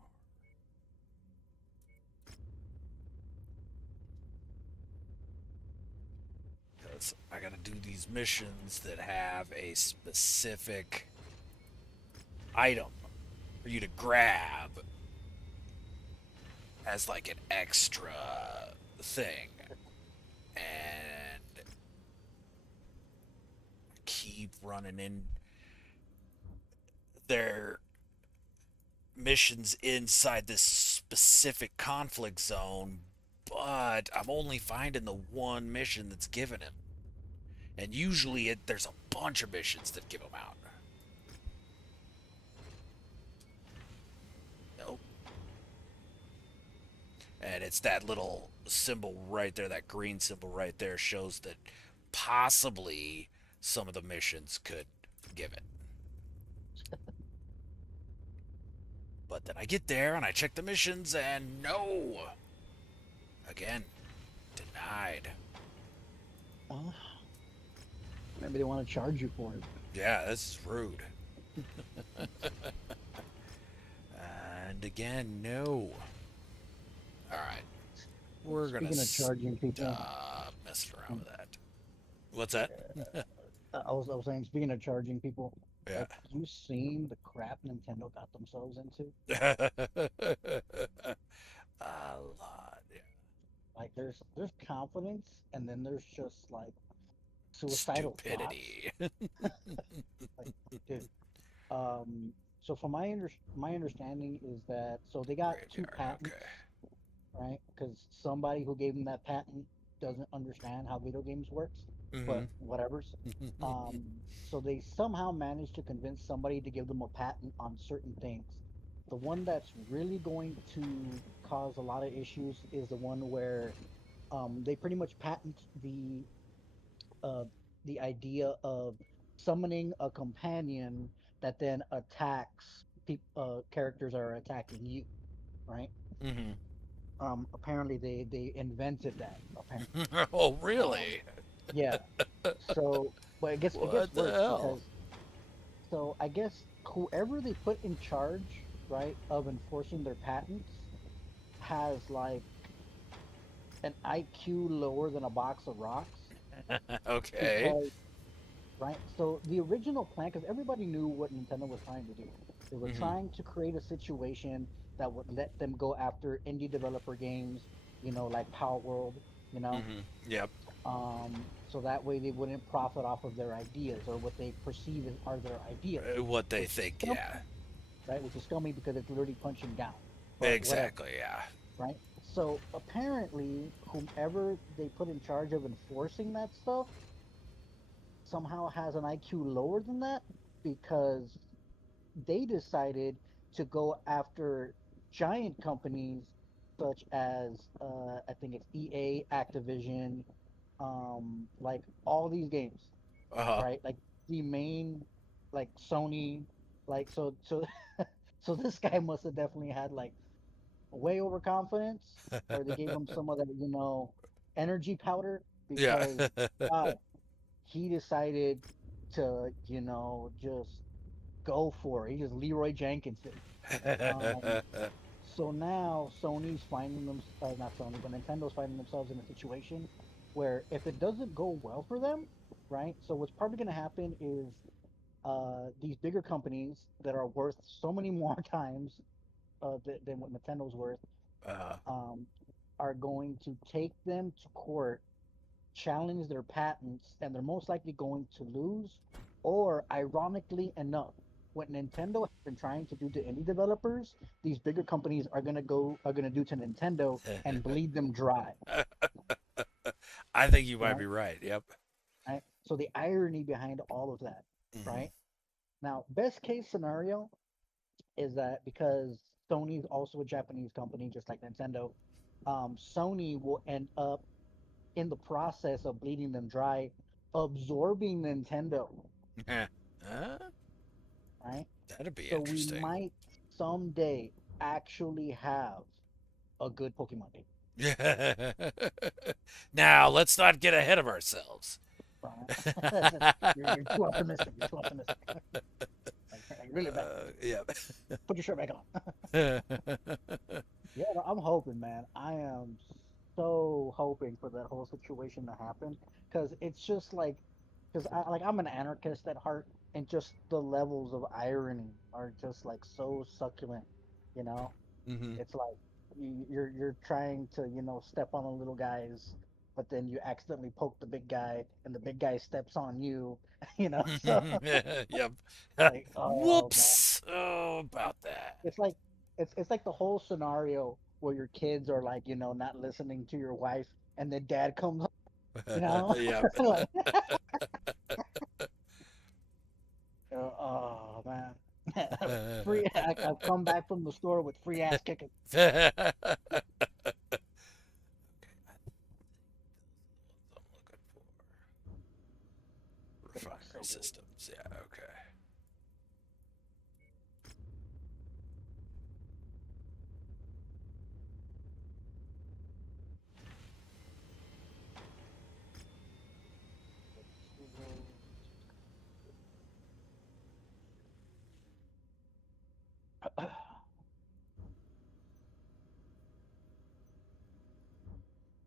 Because I gotta do these missions that have a specific item for you to grab as like an extra thing. And I keep running in their missions inside this specific conflict zone, but I'm only finding the one mission that's given him. And usually there's a bunch of missions that give him out. Nope. And it's that little symbol right there, that green symbol right there shows that possibly some of the missions could give it. But then I get there and I check the missions and no. Again, denied. Uh, Maybe they want to charge you for it. Yeah, this is rude. And again, no. Alright. We're gonna Speaking of charging people, stop messing around with that. What's that? I was saying, speaking of charging people, Yeah. like, you seen the crap Nintendo got themselves into? A lot. Yeah. Like, there's confidence, and then there's just like suicidal Stupidity. like, dude. So from my understanding is that so they got two patents, Okay. right? Because somebody who gave them that patent doesn't understand how video games works, but whatever's. Um, so they somehow managed to convince somebody to give them a patent on certain things. The one that's really going to cause a lot of issues is the one where they pretty much patent uh, the idea of summoning a companion that then attacks characters that are attacking you, right? Mm-hmm. Apparently they invented that. Apparently, Oh, um, really? yeah. So, but it gets What the worse hell? because I guess whoever they put in charge, right, of enforcing their patents has like an IQ lower than a box of rocks Okay. because right? So the original plan, because everybody knew what Nintendo was trying to do. They were Mm-hmm. trying to create a situation that would let them go after indie developer games, like Power World, you know, Mm-hmm. Yep. so that way they wouldn't profit off of their ideas or what they perceive as are their ideas, What they which is think, scummy, yeah. right? Which is scummy because it's literally punching down. But whatever, Exactly, yeah. right? So apparently, whomever they put in charge of enforcing that stuff somehow has an IQ lower than that because they decided to go after giant companies such as I think it's EA, Activision, like all these games, Uh-huh. right? Like the main, like Sony, like so so this guy must have definitely had like way overconfidence, or they gave him some of that energy powder Yeah. because he decided to, just go for it. He just Leroy Jenkins it. Um, so now Sony's finding them, not Sony, but Nintendo's finding themselves in a situation where if it doesn't go well for them, right? So what's probably going to happen is these bigger companies that are worth so many more times than what Nintendo's worth uh, um, are going to take them to court, challenge their patents, and they're most likely going to lose. Or, ironically enough, what Nintendo has been trying to do to indie developers, these bigger companies are gonna do to Nintendo and bleed them dry, I think you might be right? right. Yep. Right. So the irony behind all of that, Hmm. right? Now, best case scenario is that because Sony's also a Japanese company, just like Nintendo, Sony will end up in the process of bleeding them dry, absorbing Nintendo, uh, right? that'd be So we interesting. might someday actually have a good Pokemon game. Now, let's not get ahead of ourselves. Right? You're too optimistic. You're too optimistic. Like really bad. Yep. Put your shirt back on. Yeah, no, I'm hoping, man. I am so hoping for that whole situation to happen because it's just like, because I'm an anarchist at heart, and just the levels of irony are just like so succulent, you know. Hmm. It's like you're trying to step on the little guys, but then you accidentally poke the big guy, and the big guy steps on you, So Yep. like, oh man, Whoops. Oh, about that. it's like it's like the whole scenario where your kids are like, not listening to your wife, and then dad comes home, Yeah. like, oh man, free. I've come back from the store with free ass kicking. Okay, I think I'm looking for It looks refinery so good. systems. Yeah, okay.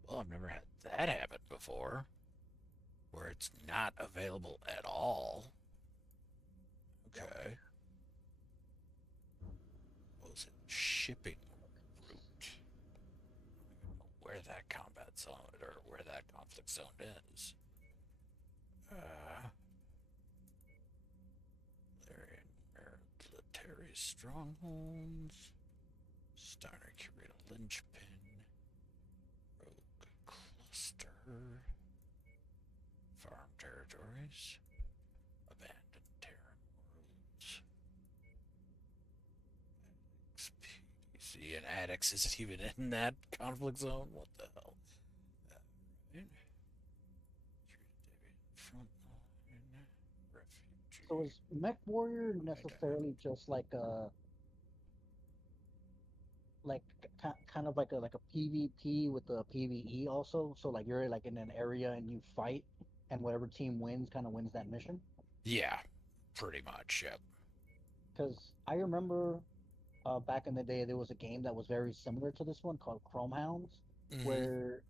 Well, I've never had that happen before, where it's not available at all. Okay. What was it? Shipping route. Where that combat zone or where that conflict zone is. They're in military strongholds. Steiner Curita Linchpin. Rogue Cluster. Farm territories. Abandoned Terran worlds. XPC and Addix isn't even in that conflict zone? What the hell? Right. Frontline. So Refugee. is Mech Warrior Right. necessarily just like kind of like a PvP with a PvE also? So like you're like in an area and you fight, and whatever team wins kind of wins that mission. Yeah, pretty much. Yep. Because I remember back in the day there was a game that was very similar to this one called Chrome Hounds, Mm-hmm. where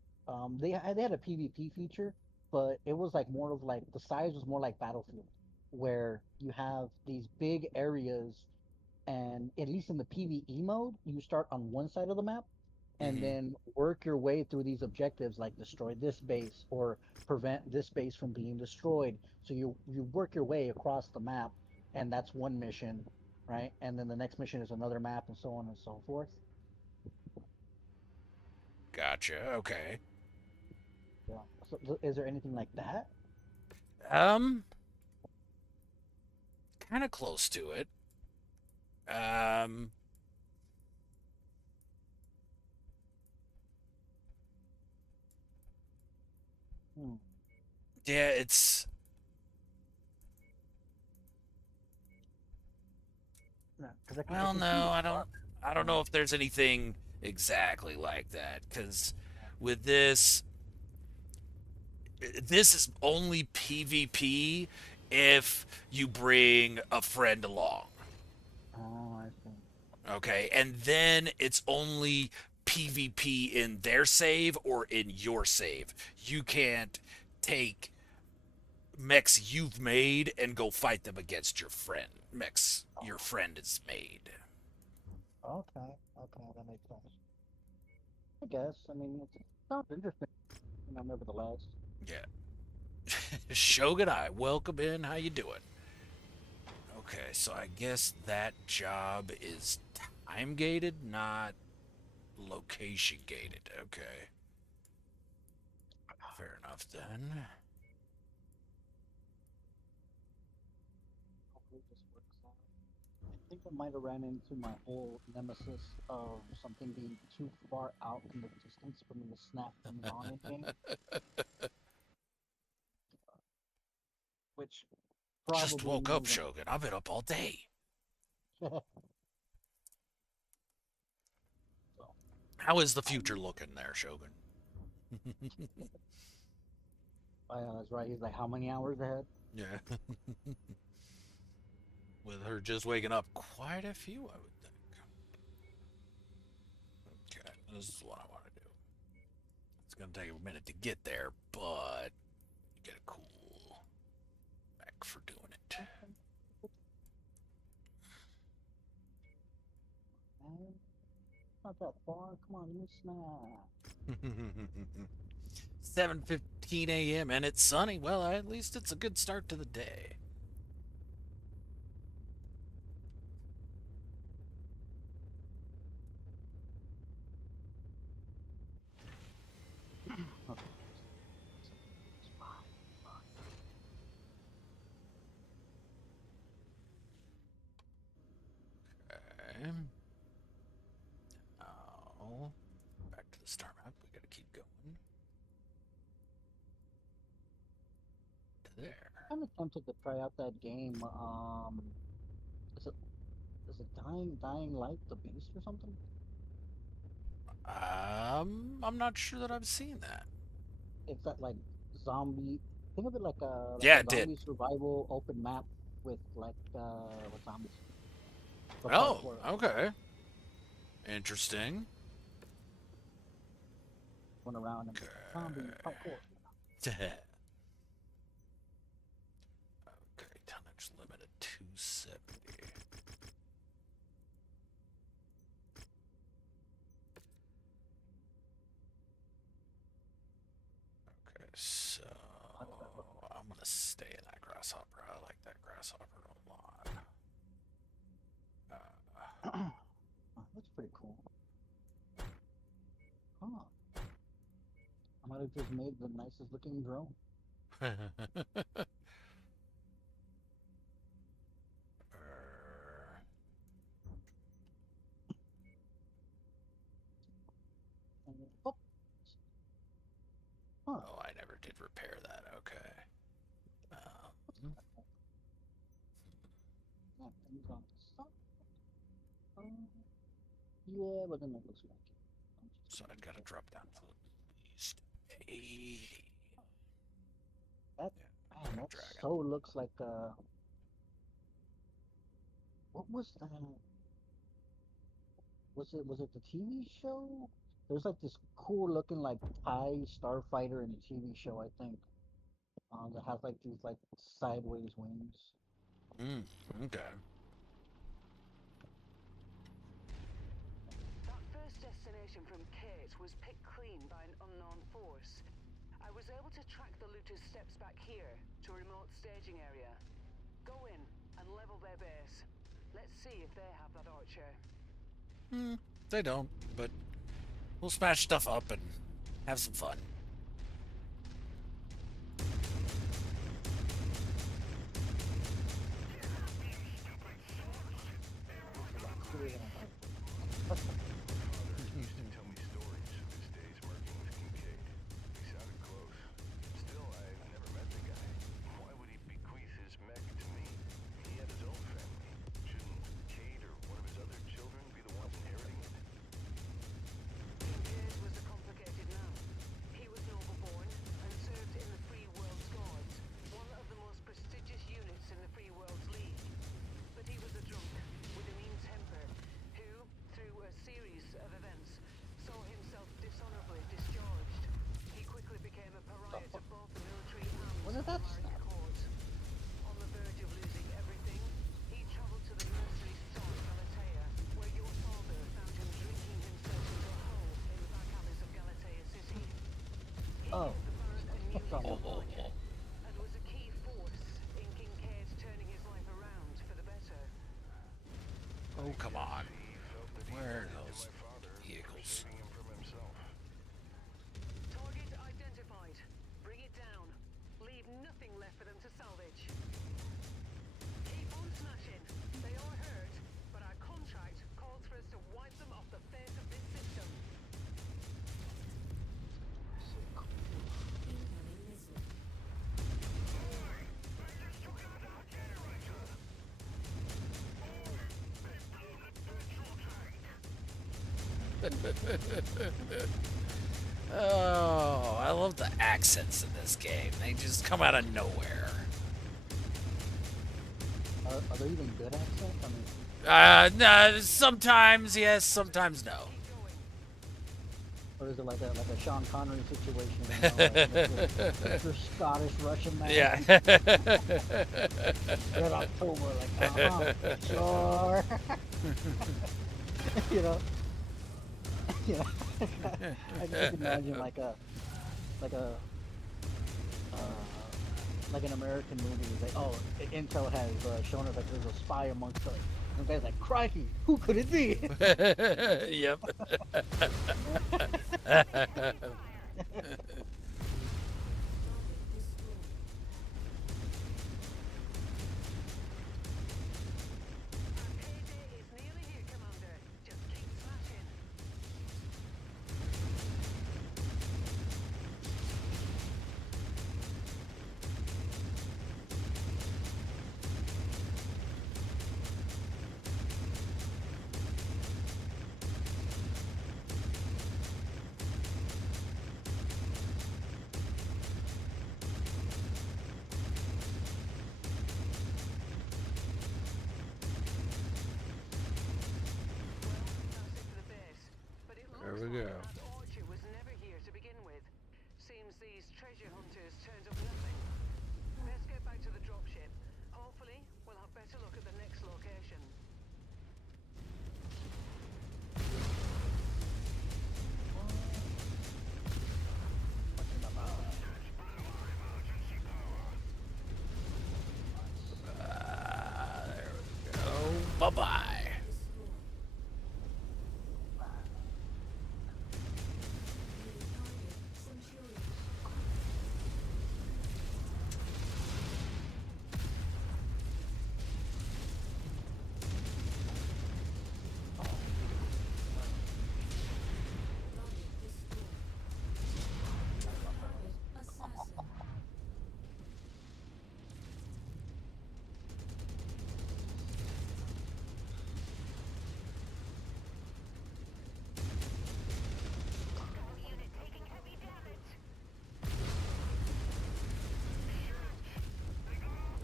they had a PvP feature, but it was like more of like the size was more like Battlefield, where you have these big areas, and at least in the PvE mode, you start on one side of the map and Mm-hmm. then work your way through these objectives like destroy this base or prevent this base from being destroyed. So you work your way across the map, and that's one mission, right? And then the next mission is another map, and so on and so forth. Gotcha. Okay. Yeah. So is there anything like that? Um, kind of close to it. Um, Hmm. yeah, it's Because I well, can see no, the I don't. spark. I don't know if there's anything exactly like that because with this is only PvP if you bring a friend along. Oh, I see. Okay, and then it's only PvP in their save or in your save. You can't take mechs you've made and go fight them against your friend. Mechs your Oh, friend has made. okay, okay, that makes sense. I guess. I mean, it sounds interesting, nevertheless. Yeah. Shogun, I welcome in. How you doing? Okay, so I guess that job is time gated, not location gated. Okay, fair enough then. Hopefully this works out. I think I might have ran into my whole nemesis of something being too far out in the distance for me to snap things on in game, which Just probably woke up, means Shogun. I've been up all day. so How is the I future looking there, Shogun? that's right. He's like, how many hours ahead? Yeah. With her just waking up, quite a few, I would think. Okay, this is what I want to do. It's gonna take a minute to get there, but you get a cool mech for doing it. Man, not that far. Come on, you snap. 7:15 a.m. and it's sunny. Well, at least it's a good start to the day. star map. We gotta keep going. To there. I'm tempted to try out that game. Is it Dying Light the Beast or something? I'm not sure that I've seen that. It's that like zombie. Think of it like Yeah, a it did. zombie survival open map with like with zombies. But Oh, parkour. okay. Interesting. Went around and zombie parkour. Okay, tonnage limit at 270. Okay, so I'm gonna stay in that grasshopper. I like that grasshopper a lot. Oh, that's pretty cool. Huh. I might have just made the nicest looking drone. Oh. Huh. Oh, I never did repair that. Okay. Yeah, but then it looks like it. So I gotta drop down to at least 80. That, Yeah, man, that dragon. so looks like what was that? Was it the TV show? There's like this cool looking like TIE starfighter in the TV show, I think. That has like these like sideways wings. Okay. That first destination from Kate was picked clean by an unknown force. I was able to track the looters' steps back here to a remote staging area. Go in and level their base. Let's see if they have that archer. They don't, but we'll smash stuff up and have some fun. Used to tell me stories of his days working with Kincaid. He sounded close. Still, I've never met the guy. Why would he bequeath his mech to me? He had his own family. Shouldn't Kate or one of his other children be the ones inheriting it? Kincaid was a complicated man. He was noble-born and served in the Free World's Guards, one of the most prestigious units in the Free World's League. But he was a drunk with a mean temper who, through a series of events, saw himself dishonorably discharged. He quickly became a pariah to both the military and What the did that Marine Corps. On the verge of losing everything, he traveled to the mercenary star Galatea, where your father found him drinking himself into a hole in the back alleys of Galatea City. He Oh. gave the Baron a new That's all. name and was a key force in Kincaid turning his life around for the better. Oh, come on. He felt that he Where are owed those my father for vehicles? saving him from himself. Target identified. Bring it down. Leave nothing left for them to salvage. Keep on smashing. They are hurt, but our contract calls for us to wipe them off the face of this system. Oh, I love the accents in this game. They just come out of nowhere. Are they even good accents? I mean, No, sometimes yes, sometimes no. or is it like a Sean Connery situation? You know, like Mr. Scottish Russian man. Yeah. Red October, like sure. you know. Yeah. I can imagine like an American movie. Like, oh, Intel has shown us like there's a spy amongst us. And the guy's like, crikey, who could it be? Yep. Payday is nearly here, Commander. Just keep smashing. Seems these treasure hunters turned up nothing. Let's get back to the dropship. Hopefully, we'll have better luck at the next location. There we go. Bye-bye.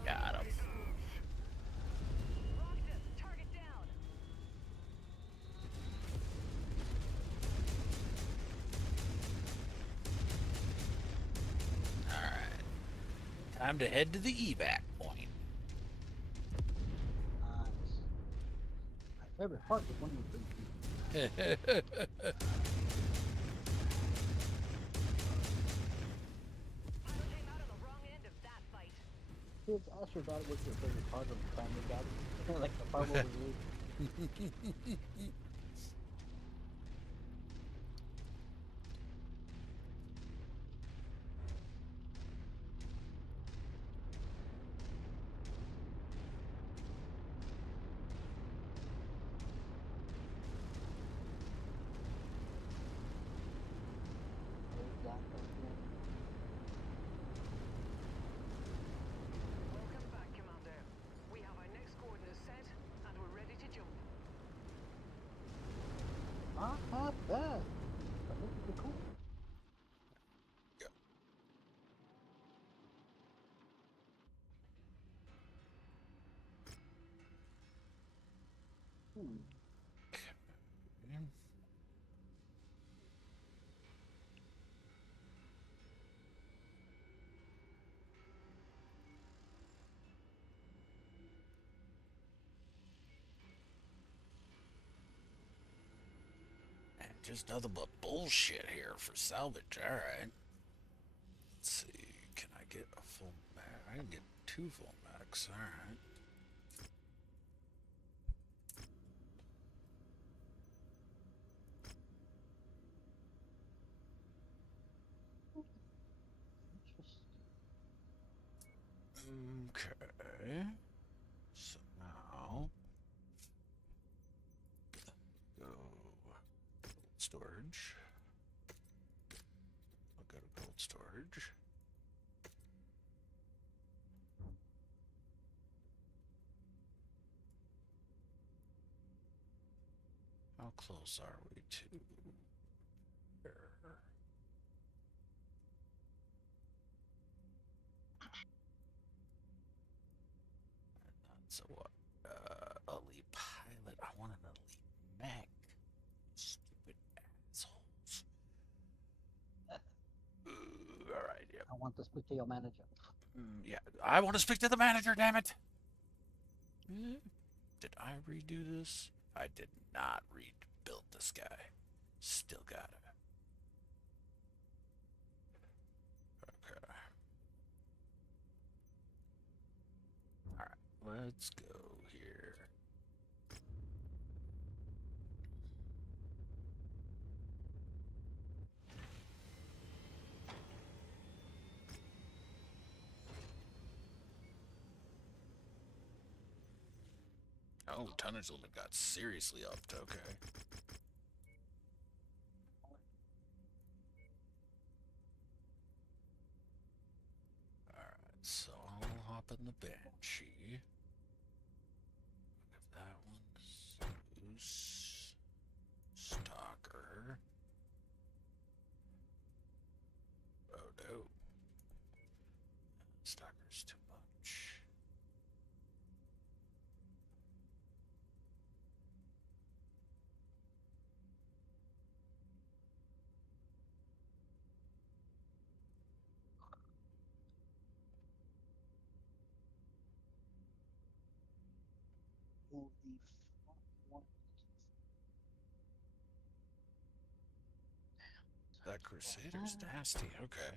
Got him. Target down. All right. Time to head to the evac point. Nice. My favorite part is when you bring people. Pilot came out on the wrong end of that fight. Kids ask her about it, what's your favorite part of the Family Guy? Like the part where we leave. Welcome back, Commander. We have our next coordinates set, and we're ready to jump. Not bad. But look at the cool. And just nothing but bullshit here for salvage. All right. Let's see. Can I get a full mag? I can get 2 full mags. All right. Okay. So now go storage. I'll go to gold storage. How close are we to there? So what? Elite pilot. I want an elite mech. Stupid assholes. All right. Yep. I want to speak to your manager. Yeah. I want to speak to the manager. Damn it. Did I redo this? I did not rebuild this guy. Still got it. Okay. All right. Let's go here. Oh, tonnage limit got seriously upped. Okay. Alright, so I'll hop in the Banshee. Give that one Zeus. Stalker. Oh no. Stalker's too much. That Crusader's nasty. Okay.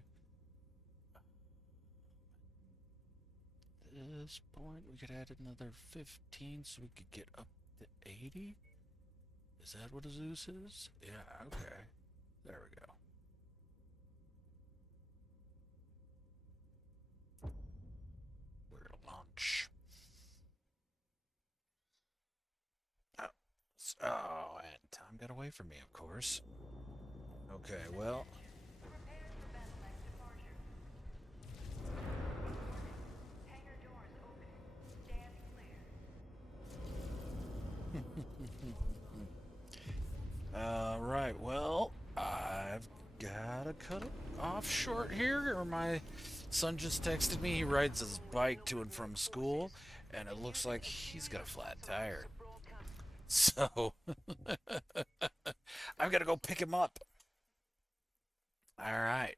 At this point, we could add another 15 so we could get up to 80. Is that what a Zeus is? Yeah, okay. There we go. We're to launch. Oh, and time got away from me, of course. Okay, well. Right, well, I've gotta cut it off short here, or my son just texted me. He rides his bike to and from school, and it looks like he's got a flat tire. So, I've got to go pick him up. All right.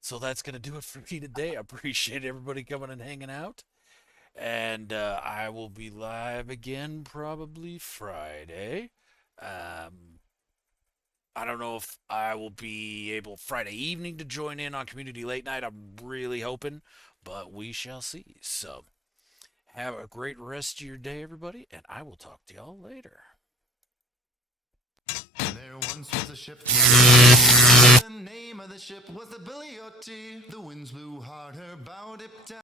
So that's going to do it for me today. I appreciate everybody coming and hanging out. And I will be live again probably Friday. I don't know if I will be able Friday evening to join in on Community Late Night. I'm really hoping, but we shall see. So have a great rest of your day, everybody, and I will talk to y'all later. There once was a ship. The name of the ship was the Billy O.T. The winds blew hard, her bow dipped down.